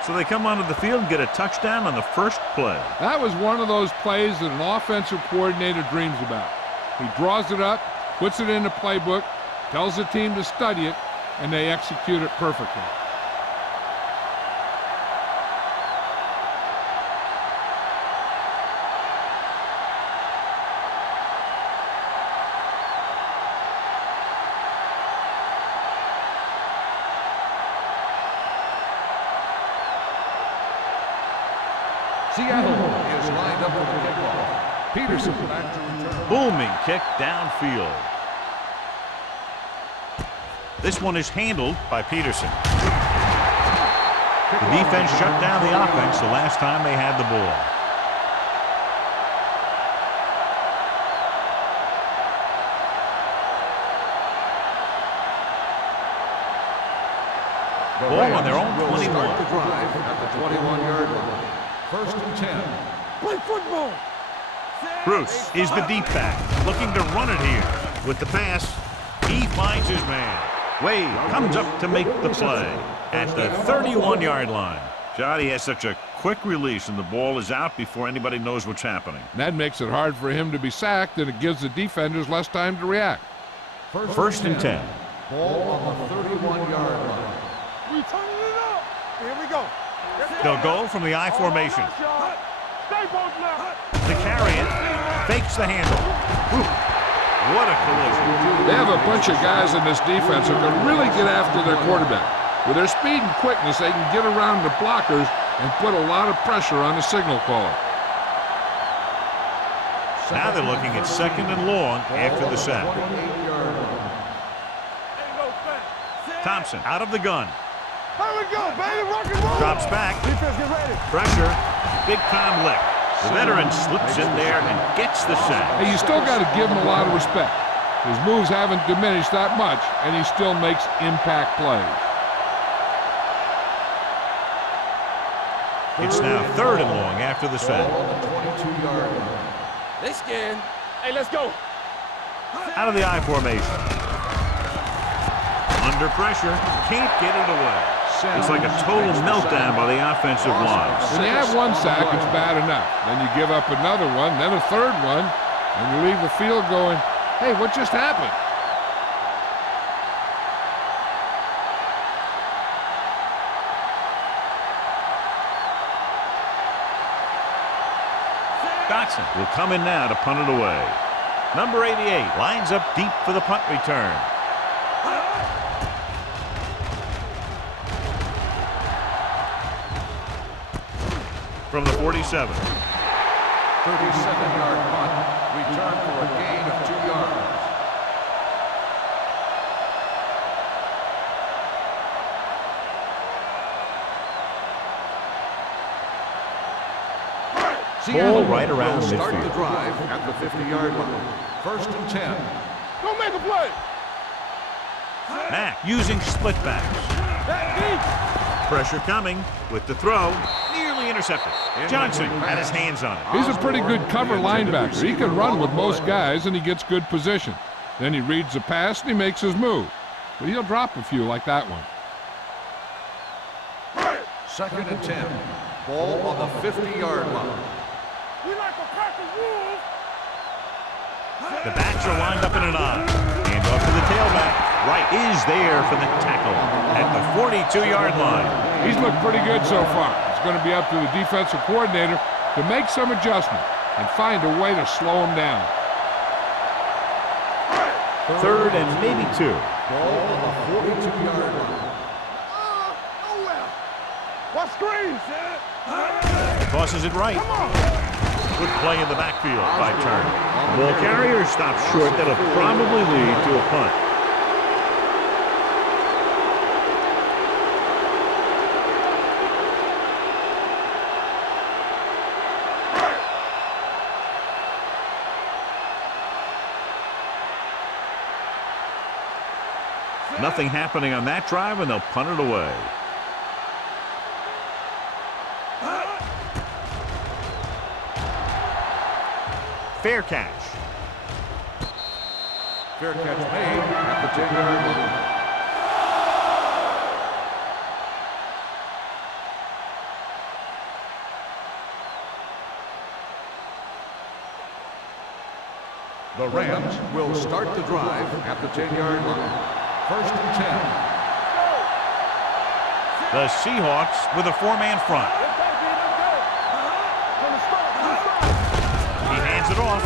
So they come onto the field and get a touchdown on the first play. That was one of those plays that an offensive coordinator dreams about. He draws it up, puts it in the playbook, tells the team to study it, and they execute it perfectly. Seattle is lined up for the kickoff. Peterson back to return. Booming kick downfield. This one is handled by Peterson. The defense shut down the offense the last time they had the ball. Ball on their own 21. Start the drive at the 21-yard line. First and 10. Play football. Bruce is the deep back, looking to run it here. With the pass, he finds his man. Wade comes up to make the play at the 31-yard line. Johnny has such a quick release, and the ball is out before anybody knows what's happening. And that makes it hard for him to be sacked, and it gives the defenders less time to react. First and 10. Ball on the 31-yard line. We turning it up. Here we go. They'll go from the I formation. Stay both now. To carry it, fakes the handle. Whew. What a collision. They have a bunch of guys in this defense who can really get after their quarterback. With their speed and quickness, they can get around the blockers and put a lot of pressure on the signal caller. Now they're looking at second and long after the sack. Thompson out of the gun. Here we go, baby. Rock and roll. Drops back. Defense, get ready. Pressure. Big time lick. The veteran slips in there and gets the sack. Hey, you still got to give him a lot of respect. His moves haven't diminished that much, and he still makes impact plays. It's now third and long after the sack. They scared. Hey, let's go. Out of the I formation. Under pressure. Can't get it away. It's like a total meltdown by the offensive line. When you have one sack, it's bad enough. Then you give up another one, then a third one, and you leave the field going, hey, what just happened? Dotson will come in now to punt it away. Number 88 lines up deep for the punt return. From the 47. 37-yard punt, return for a gain of 2 yards. Ball right around will start the midfield. drive at the 50-yard line. First and 10. Go make a play. Mack using split backs. That deep. Pressure coming with the throw. Nearly intercepted. Johnson had his hands on it. He's a pretty good cover linebacker. He can run with most guys, and he gets good position. Then he reads the pass, and he makes his move. But he'll drop a few like that one. Second and 10. Ball on the 50-yard line. We like a pack of wolves. The backs are lined up in an I. And Off to the tailback. Right is there for the tackle at the 42-yard line. He's looked pretty good so far. It's going to be up to the defensive coordinator to make some adjustment and find a way to slow him down. Third and maybe 2. Ball on the 42-yard line. What screens? Tosses it right. Good play in the backfield by Turner. Ball carrier stops short. That'll probably lead to a punt. Nothing happening on that drive, and they'll punt it away. Fair catch. Fair catch made at the 10-yard line. The Rams will start the drive at the 10-yard line. First and 10. The Seahawks with a 4-man front. He hands it off.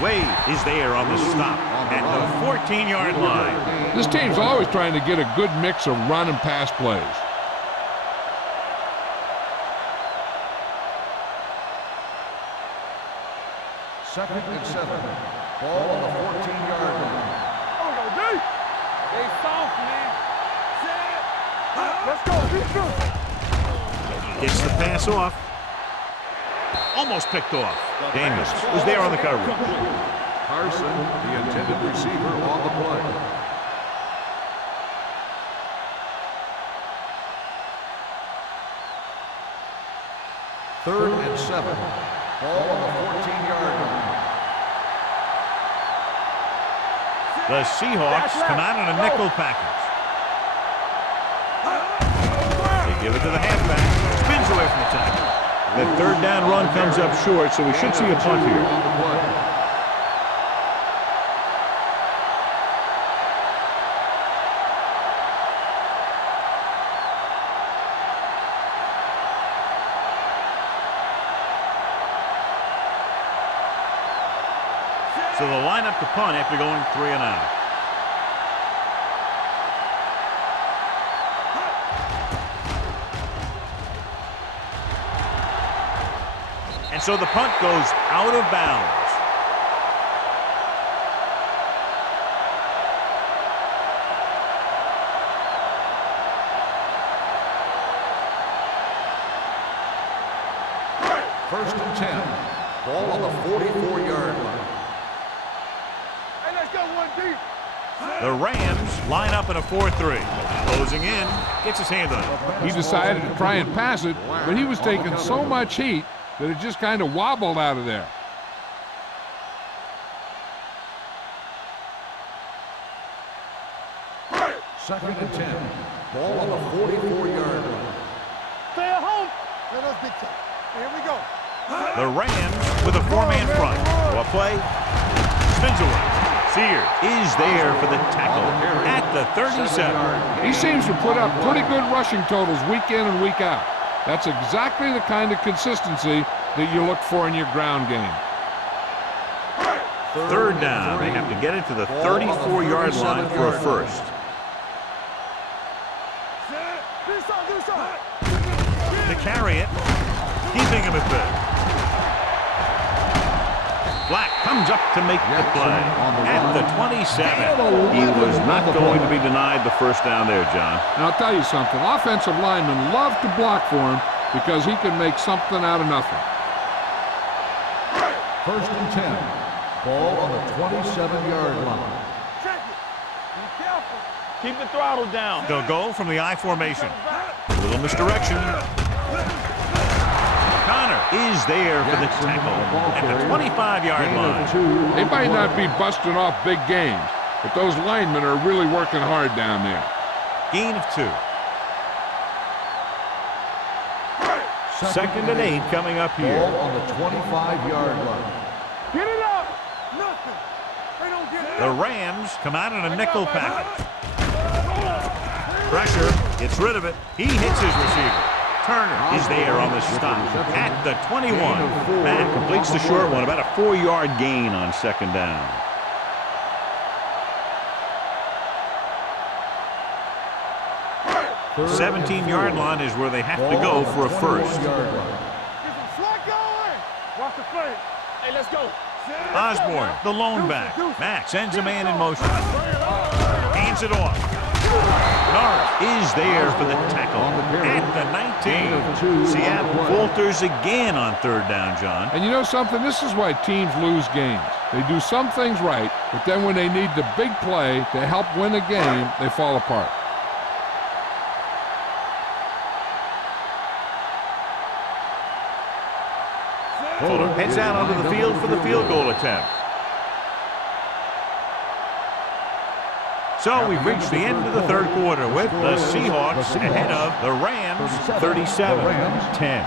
Wade is there on the stop at the 14-yard line. This team's always trying to get a good mix of run and pass plays. Second and 7. Ball on the 14-yard line. They soft, man. Let's go. Gets the pass off. Almost picked off. Daniels was there on the coverage. Carson, the intended receiver, on the play. Third and 7. Ball on the 14-yard line. The Seahawks come out in a nickel package. They give it to the halfback. Spins away from the tackle. That third down run comes up short, so we should see a punt here. On the play. So they'll line up to punt after going 3 and out. And so the punt goes out of bounds. First and 10. Ball on the 44-yard line. Hey, let's go one deep. The Rams line up in a 4-3. Closing in, gets his hand on it. He decided to try and pass it, but he was taking so much heat that it just kind of wobbled out of there. Second and 10. Ball on the 44-yard line. Stay at home. Let us big time. Here we go. The Rams with a 4-man front. Well play. Spins away. Sears is there for the tackle at the 37. He seems to put up pretty good rushing totals week in and week out. That's exactly the kind of consistency that you look for in your ground game. Third down. They have to get it to the 34-yard line for a first. To carry it, keeping him at bay. Black comes up to make the play at the 27. He was not going to be denied the first down there, John. And I'll tell you something, offensive linemen love to block for him because he can make something out of nothing. First and 10. Ball on the 27-yard line. Check it. Be careful. Keep the throttle down. They'll go from the I formation. A little misdirection. Connor is there for the tackle at the 25-yard line. They might not be busting off big games, but those linemen are really working hard down there. Gain of 2. Second and 8 coming up here. Ball on the 25-yard line. Get it up. Nothing. The Rams come out in a nickel package. Pressure, gets rid of it. He hits his receiver. Turner is there on the stop at the 21. Matt completes the short one, about a 4-yard gain on second down. The 17-yard line is where they have to go for a first. Watch the play. Hey, let's go. Osborne, the lone back. Matt sends a man in motion. Hands it off. Norris is there for the tackle at the 19. Seattle falters again on third down, John. And you know something? This is why teams lose games. They do some things right, but then when they need the big play to help win a game, they fall apart. Fuller heads out onto the field for the field goal attempt. So we've reached the end of the third quarter with the Seahawks ahead of the Rams 37-10.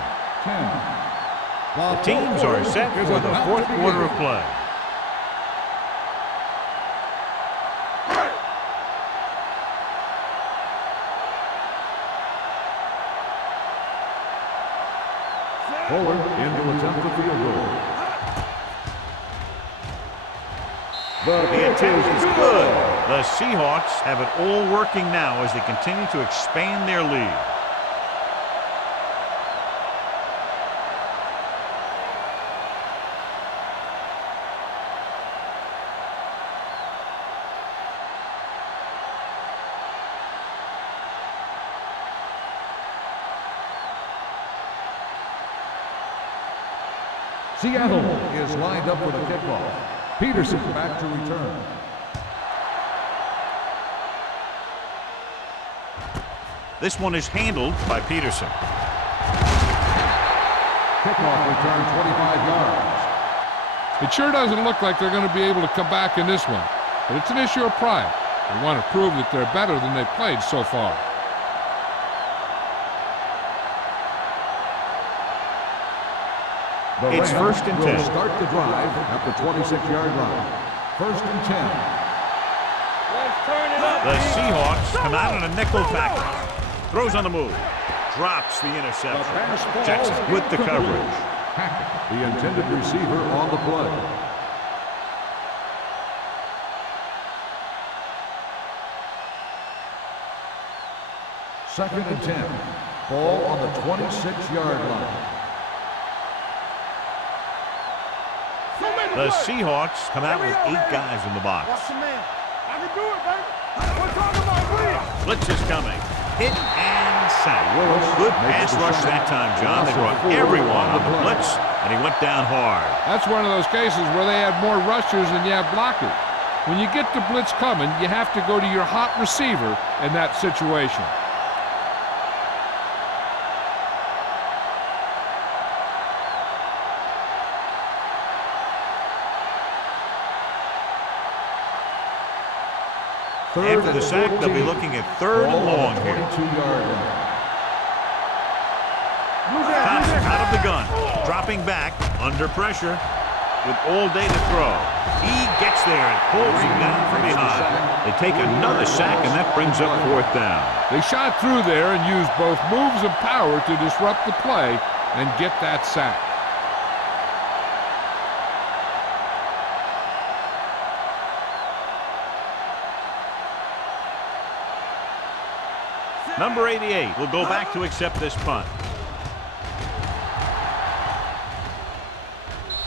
The teams are set for the fourth quarter of play. Fuller in to attempt the field goal. The attempt is good. The Seahawks have it all working now as they continue to expand their lead. Seattle is lined up for the kickoff. Peterson back to return. This one is handled by Peterson. Kickoff return 25 yards. It sure doesn't look like they're going to be able to come back in this one, but it's an issue of pride. They want to prove that they're better than they've played so far. It's first and 10. Start the drive at the 26-yard line. First and 10. Let's turn it up. The Seahawks come out in a nickel package. Throws on the move. Drops the interception. Jackson with the coverage. Hackett, the intended receiver, on the play. Second and 10. Ball on the 26-yard line. The Seahawks come out with 8 guys in the box. Watch the man. I can do it, baby. We're talking about blitz. Blitz is coming. Hit and sack. Good pass rush that time, John. They brought everyone on the blitz, and he went down hard. That's one of those cases where they have more rushers than you have blockers. When you get the blitz coming, you have to go to your hot receiver in that situation. After the sack, they'll be looking at third and long here. Thompson out of the gun, dropping back, under pressure, with all day to throw. He gets there and pulls him down from behind. They take another sack, and that brings up fourth down. They shot through there and used both moves and power to disrupt the play and get that sack. Number 88 will go back to accept this punt.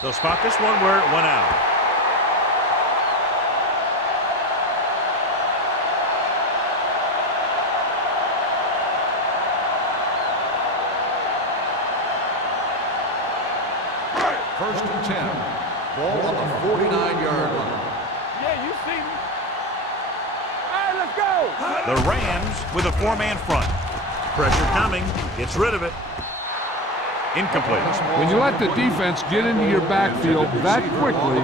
They'll spot this one where it went out. First and 10. Ball on the 49-yard line. Yeah, you see me. All right, let's go. The Rams with a 4-man front. Pressure coming. Gets rid of it. Incomplete. When you let the defense get into your backfield that quickly,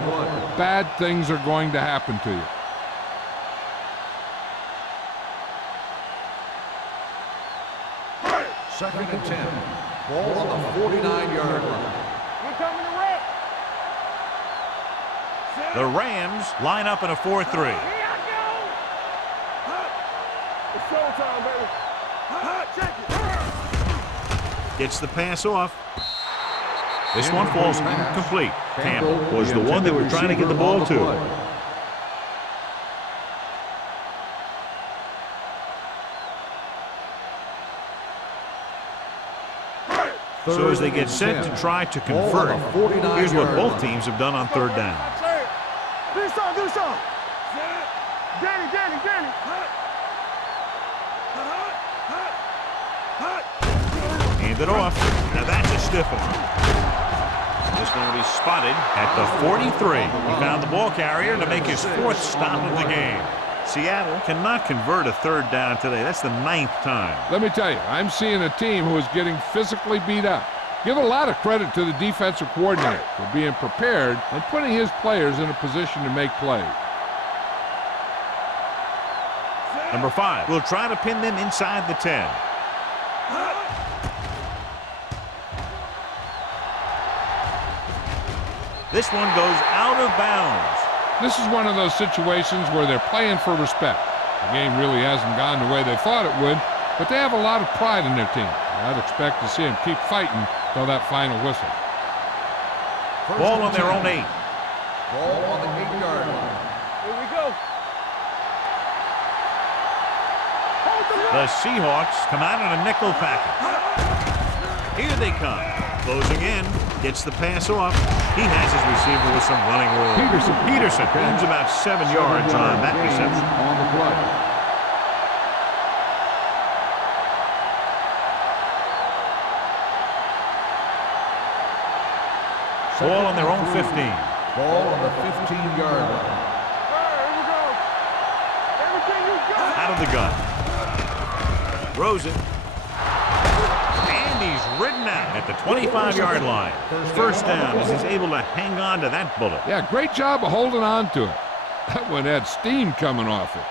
bad things are going to happen to you. Second and 10. Ball on the 49-yard line. We're coming to wreck. The Rams line up in a 4-3. Here I go. It's showtime, baby. Check it. Gets the pass off. This one falls incomplete. Campbell was the one they were trying to get the ball to. So as they get set to try to convert, here's what both teams have done on third down. Do some. Danny. Hand it off. Now that's a stiff one. This one will be spotted at the 43. He found the ball carrier to make his 4th stop of the game. Seattle cannot convert a third down today. That's the 9th time. Let me tell you, I'm seeing a team who is getting physically beat up. Give a lot of credit to the defensive coordinator for being prepared and putting his players in a position to make plays. Number 5 will try to pin them inside the 10. This one goes out of bounds. This is one of those situations where they're playing for respect. The game really hasn't gone the way they thought it would, but they have a lot of pride in their team. I'd expect to see them keep fighting till that final whistle. Ball on their own 8. Ball on the 8-yard line. Here we go. The Seahawks come out in a nickel package. Here they come. Closing in. Gets the pass off. He has his receiver with some running room. Peterson gains about 7 yards on that reception. On the play. Ball on their own 15. Ball on the 15-yard line. Here we go. Everything you got. Out of the gun. Throws it. And he's ridden out at the 25-yard line. First down as he's able to hang on to that bullet. Yeah, great job of holding on to it. That one had steam coming off it.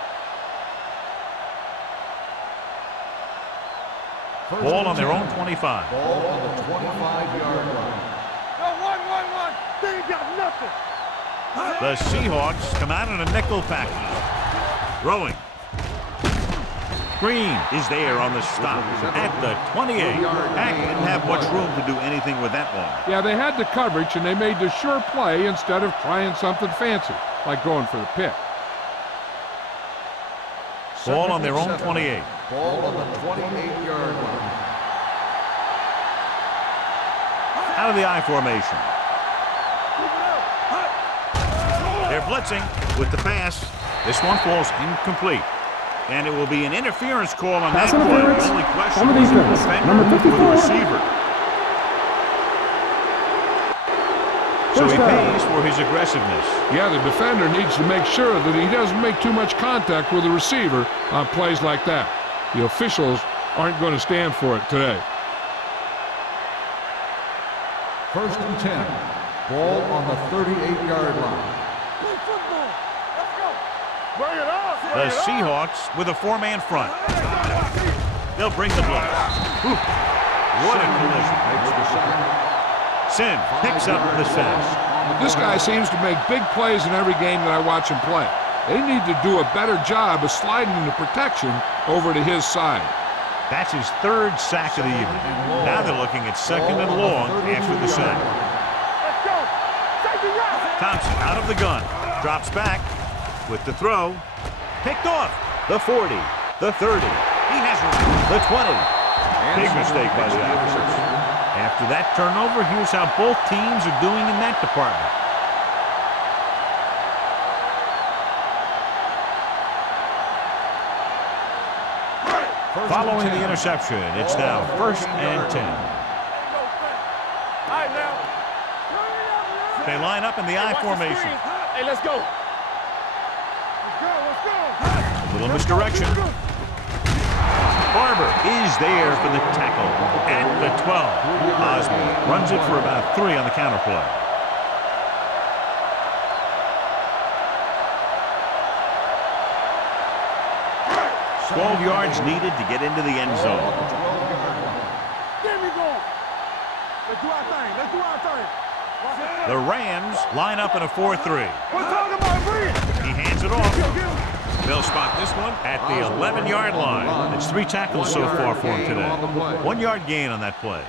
Ball on their own 25. Ball on the 25-yard line. No, one. They ain't got nothing. The Seahawks come out in a nickel package. Throwing. Green is there on the stop at the 28. Pack didn't have much room to do anything with that one. Yeah, they had the coverage, and they made the sure play instead of trying something fancy, like going for the pick. Ball on their own 28. Ball on the 28-yard line. Out of the I formation. They're blitzing with the pass. This one falls incomplete. And it will be an interference call on that Pass play. interference The only question on the is the defense. defender Number or the 54. receiver. So he First down. pays for his aggressiveness. Yeah, the defender needs to make sure that he doesn't make too much contact with the receiver on plays like that. The officials aren't going to stand for it today. First and 10. Ball on the 38-yard line. Play football. Let's go. Bring it on. The Seahawks with a 4-man front. They'll bring the blitz. Whew. What a collision. Makes the sack. Sin picks up the sack. This guy seems to make big plays in every game that I watch him play. They need to do a better job of sliding the protection over to his side. That's his 3rd sack of the evening. Now they're looking at 2nd and long after the sack. Let's go. Safety right. Thompson out of the gun. Drops back with the throw. Picked off. The 40. The 30. He has room. The 20. Big mistake by the offense. After that turnover, here's how both teams are doing in that department. Following the interception, it's now 1st and 10. All right, now. They line up in the I Watch the formation. screen. Hey, let's go. Let's go. Little misdirection. Barber is there for the tackle at the 12. Osborne runs it for about 3 on the counter play. $12 yards needed to get into the end zone. There we go. Let's do our thing. The Rams line up in a 4-3. We're talking about free. He hands it off. They'll spot this one at the 11-yard line. It's 3 tackles so far for him today. 1-yard gain on that play.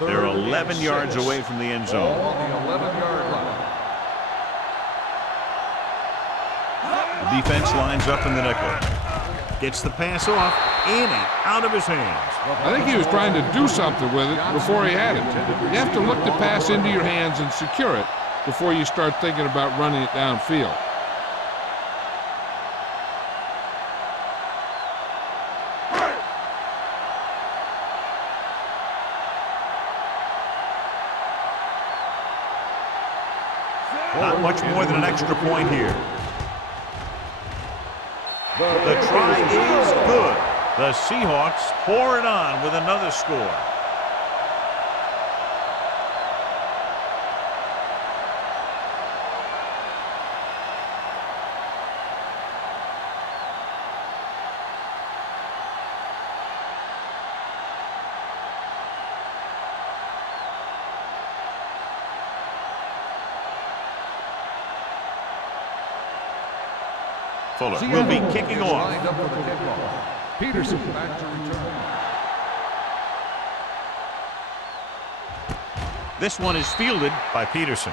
They're 11 yards away from the end zone. On the 11-yard line. The defense lines up in the nickel. Gets the pass off, in and out of his hands. I think he was trying to do something with it before he had it. You have to look the pass into your hands and secure it before you start thinking about running it downfield. Not much more than an extra point here. The try is good. The Seahawks pour it on with another score. Fuller will be kicking off. Lined up for the kickoff. Peterson back to return. This one is fielded by Peterson.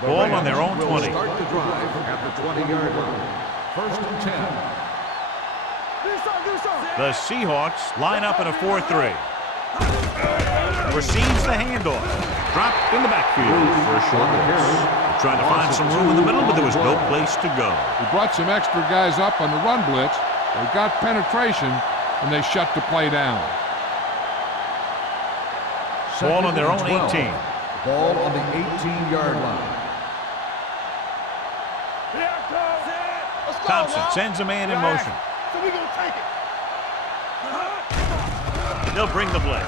Ball on their own 20. Start the drive at the 20-yard line. 1st and 10. The Seahawks line up in a 4-3. Receives the handoff. Dropped in the backfield for a short loss. Trying to find some room in the middle, but there was no place to go. He brought some extra guys up on the run blitz. They got penetration, and they shut the play down. Ball on their own 18. Ball on the 18-yard line. Thompson sends a man in motion. So we gonna take it. They'll bring the blitz.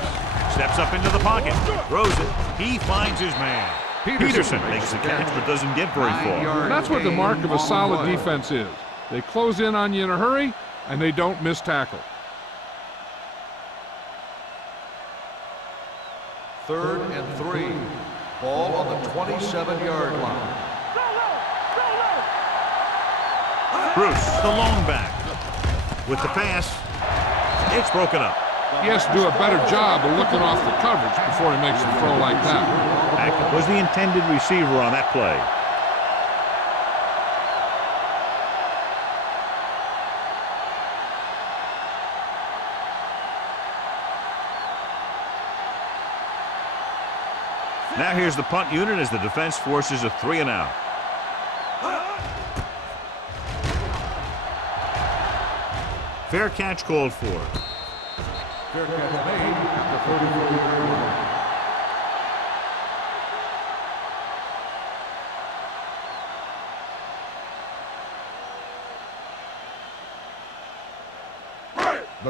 Steps up into the pocket. Throws it. He finds his man. Peterson makes the catch but doesn't get very far. And that's what the mark of a solid defense is. They close in on you in a hurry, and they don't miss tackle. 3rd and 3. Ball on the 27-yard line. Bruce, the long back. With the pass, it's broken up. He has to do a better job of looking off the coverage before he makes a throw like that. Hackett was the intended receiver on that play. Now here's the punt unit as the defense forces a 3-and-out. Fair catch called for. Fair catch made at the 34-yard line.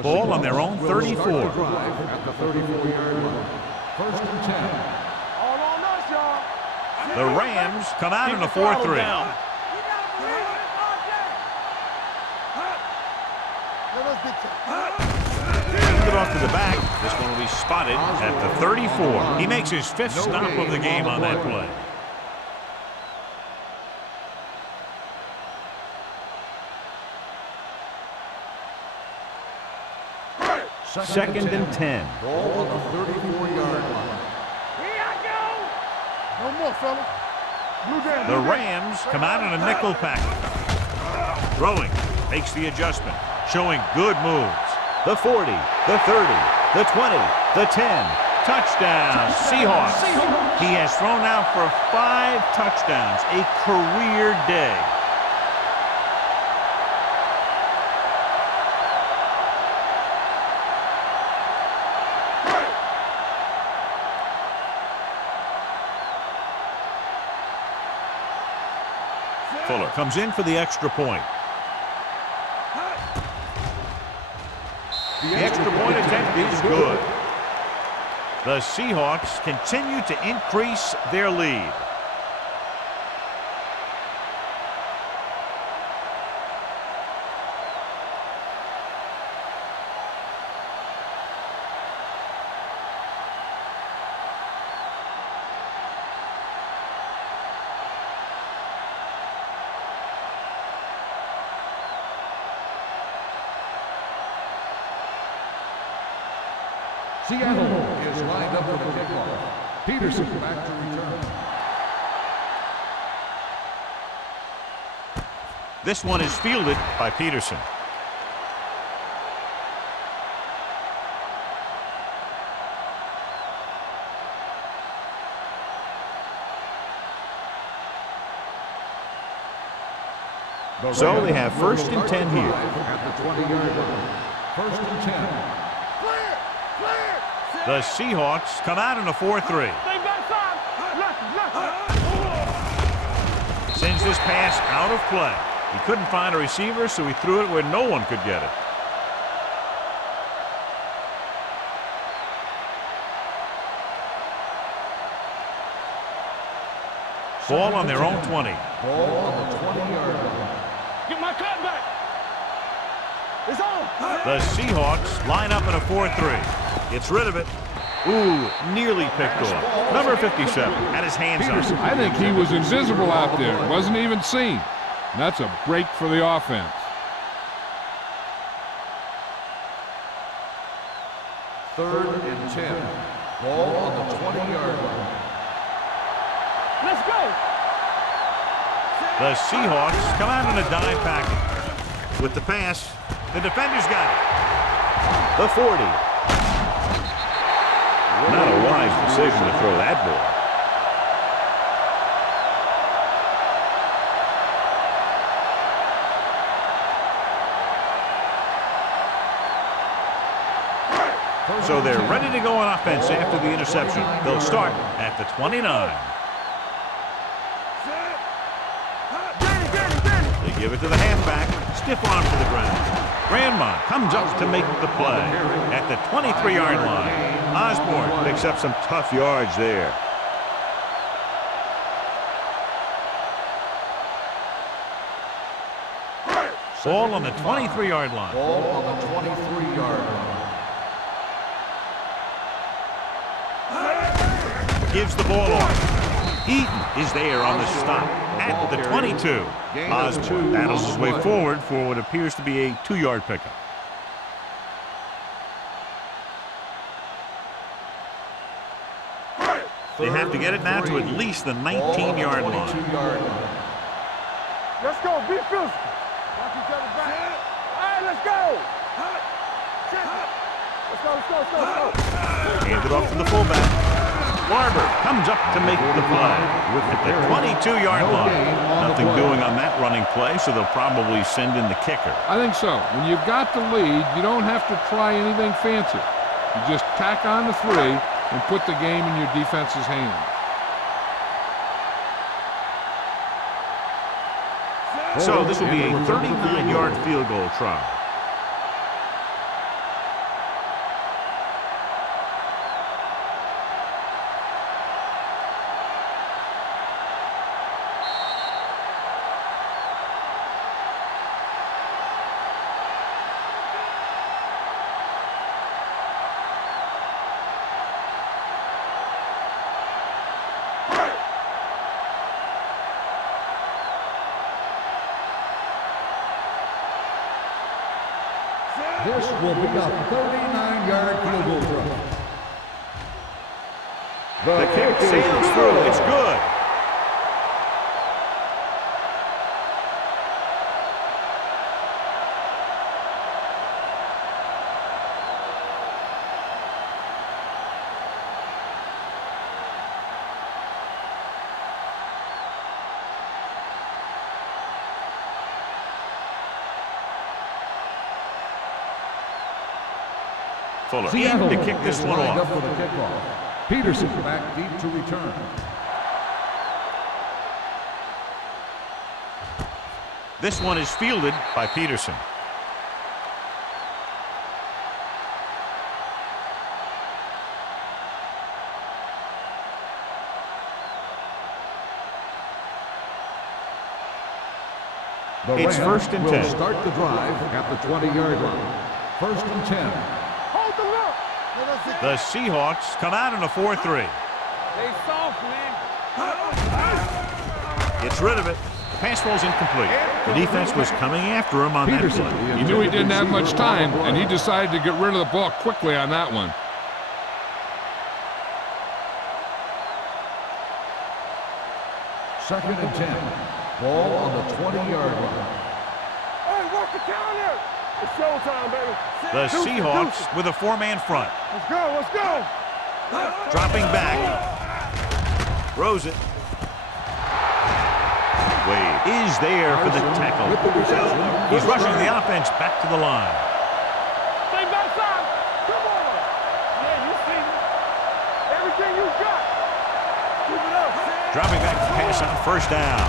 Ball on their own 34. Drive at the 34-yard line. 1st and 10. All on us, y'all. The Rams come out in a 4-3. Hand it off to the back. This one will be spotted at the 34. He makes his 5th stop of the game on that play. Second and 10. Ball on the 34-yard line. Here I go. No more, fella. The Rams come out in a nickel package. Throwing. Makes the adjustment. Showing good moves. The 40, the 30, the 20, the 10. Touchdown, Seahawks. He has thrown now for 5 touchdowns. A career day. Fuller comes in for the extra point. The extra point attempt is good. The Seahawks continue to increase their lead. Seattle is lined up for the kickoff. Peterson back to return. This one is fielded by Peterson. So they have 1st and 10 here. At the 20-yard line. 1st and 10. The Seahawks come out in a 4-3. Sends this pass out of play. He couldn't find a receiver, so he threw it where no one could get it. Ball on their own 20. Ball on the 20-yard line. Get my cut back. It's on. The Seahawks line up in a 4-3. Gets rid of it. Ooh, nearly picked off. Number 57 had his hands on. I think he was invisible out there. Wasn't even seen. And that's a break for the offense. Third and 10. Ball on the 20-yard line. Let's go. The Seahawks come out in a dime package. With the pass, the defenders got it. The 40. Not a wise decision to throw that ball. So they're ready to go on offense after the interception. They'll start at the 29. They give it to the halfback. Stiff arm to the ground. Grandma comes up to make the play at the 23-yard line. Osborne Picks up some tough yards there. Ball on the 23-yard line. Ball on the 23-yard line. Gives the ball off. Eaton is there on the stop at the 22. Osborne battles his way forward for what appears to be a 2-yard pickup. They have to get it now to at least the 19-yard line. Let's go. Be physical. Watch each other back. All right, let's go. Let's go. Hand it off to the fullback. Barber comes up to make the play at the 22-yard line. Nothing doing on that running play, so they'll probably send in the kicker. I think so. When you've got the lead, you don't have to try anything fancy. You just tack on the 3 and put the game in your defense's hands. So this will be a 39-yard field goal try. This will be a 39-yard field goal try. The kick sails through. It's good. Fuller in to kick this one off. For the kickoff. Peterson back deep to return. This one is fielded by Peterson. The It's Rams first and will 10. start the drive at the 20-yard line. First and 10. Hold the look. The Seahawks come out in a 4-3. They soft, man. Gets rid of it. The pass ball's incomplete. The defense was coming after him on that Peterson. play. He knew he didn't have much time, and he decided to get rid of the ball quickly on that one. Second and 10. Ball on the 20-yard line. Hey, work the counter. It's showtime, baby. The Seahawks with a 4-man front. Let's go, let's go. Dropping back. Throws it. Wade is there for the tackle. With the reception. He's rushing the offense back to the line. Stay backside. Come on. Yeah, you see me. Everything you got. Keep it up. Dropping back to pass on first down.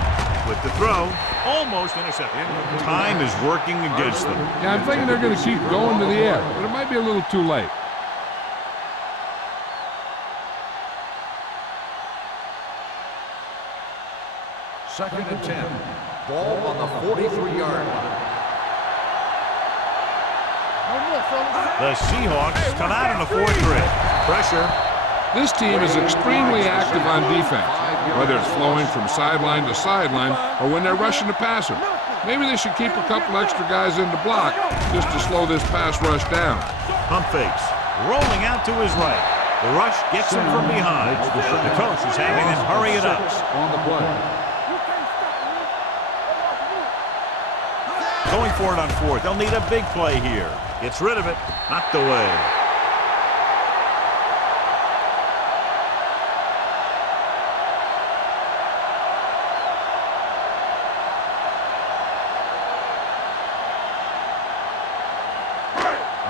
With the throw, almost intercepted. Time is working against them. Yeah, I'm thinking they're going to keep going to the air, but it might be a little too late. Second and 10. Ball on the 43-yard line. The Seahawks come out in a 4-3. Pressure. This team is extremely active on defense, whether it's flowing from sideline to sideline or when they're rushing the passer. Maybe they should keep a couple extra guys in the block just to slow this pass rush down. Pump fakes. Rolling out to his right. The rush gets him from behind. The coach is having them hurry it up. On the play. Going for it on fourth. They'll need a big play here. Gets rid of it. Knocked away.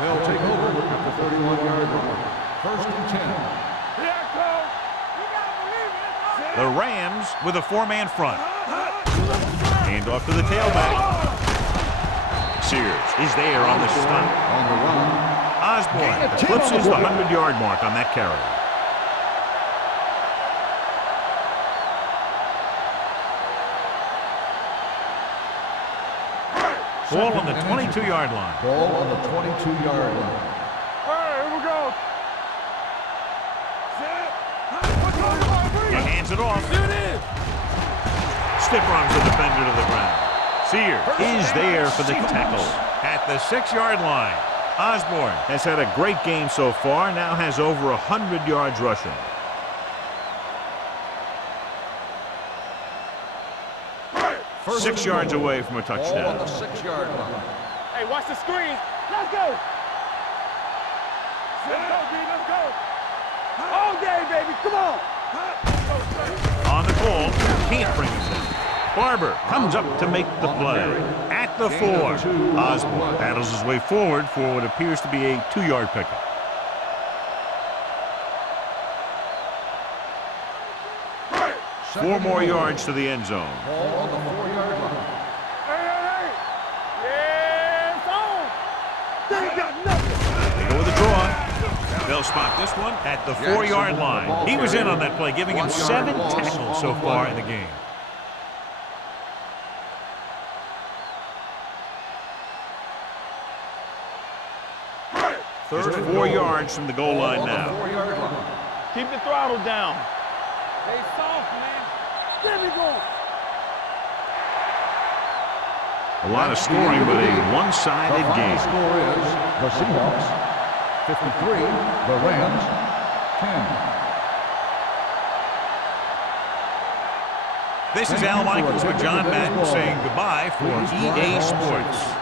They'll take over at the 31-yard line. First and 10. Yeah, coach. You gotta believe it. The Rams with a 4-man front. Hand off to the tailback. Sears is there on the stop. On the run. Osborne eclipses the 100-yard mark on that carry. Ball on the 22-yard line. Ball on the 22-yard line. All right, here we go. He hands it off. Stiff arms the defender to the ground. Sears is there for the tackle at the 6-yard line. Osborne has had a great game so far, now has over 100 yards rushing. First 6 yards away from a Ball on touchdown. the 6-yard line. Hey, watch the screen. Let's go. Let's go, D. Let's go. All day, baby. Come on. On the call, can't bring us in. Barber comes up to make the play. At the 4, Osborne battles his way forward for what appears to be a 2-yard pickup. Four more yards to the end zone. Ball on the 4-yard line. Hey. Yeah, it's on. They ain't got nothing. They go with a draw. They'll spot this one at the 4-yard line. He was in on that play, giving him 7 tackles so far in the game. Third 4 yards from the goal line now. 4-yard line. Keep the throttle down. They soft, man. Get me going. A lot of scoring, but a The one-sided final game. score is the Seahawks 53, the Rams 10. This is Al Michaels with John Madden saying goodbye for EA Sports.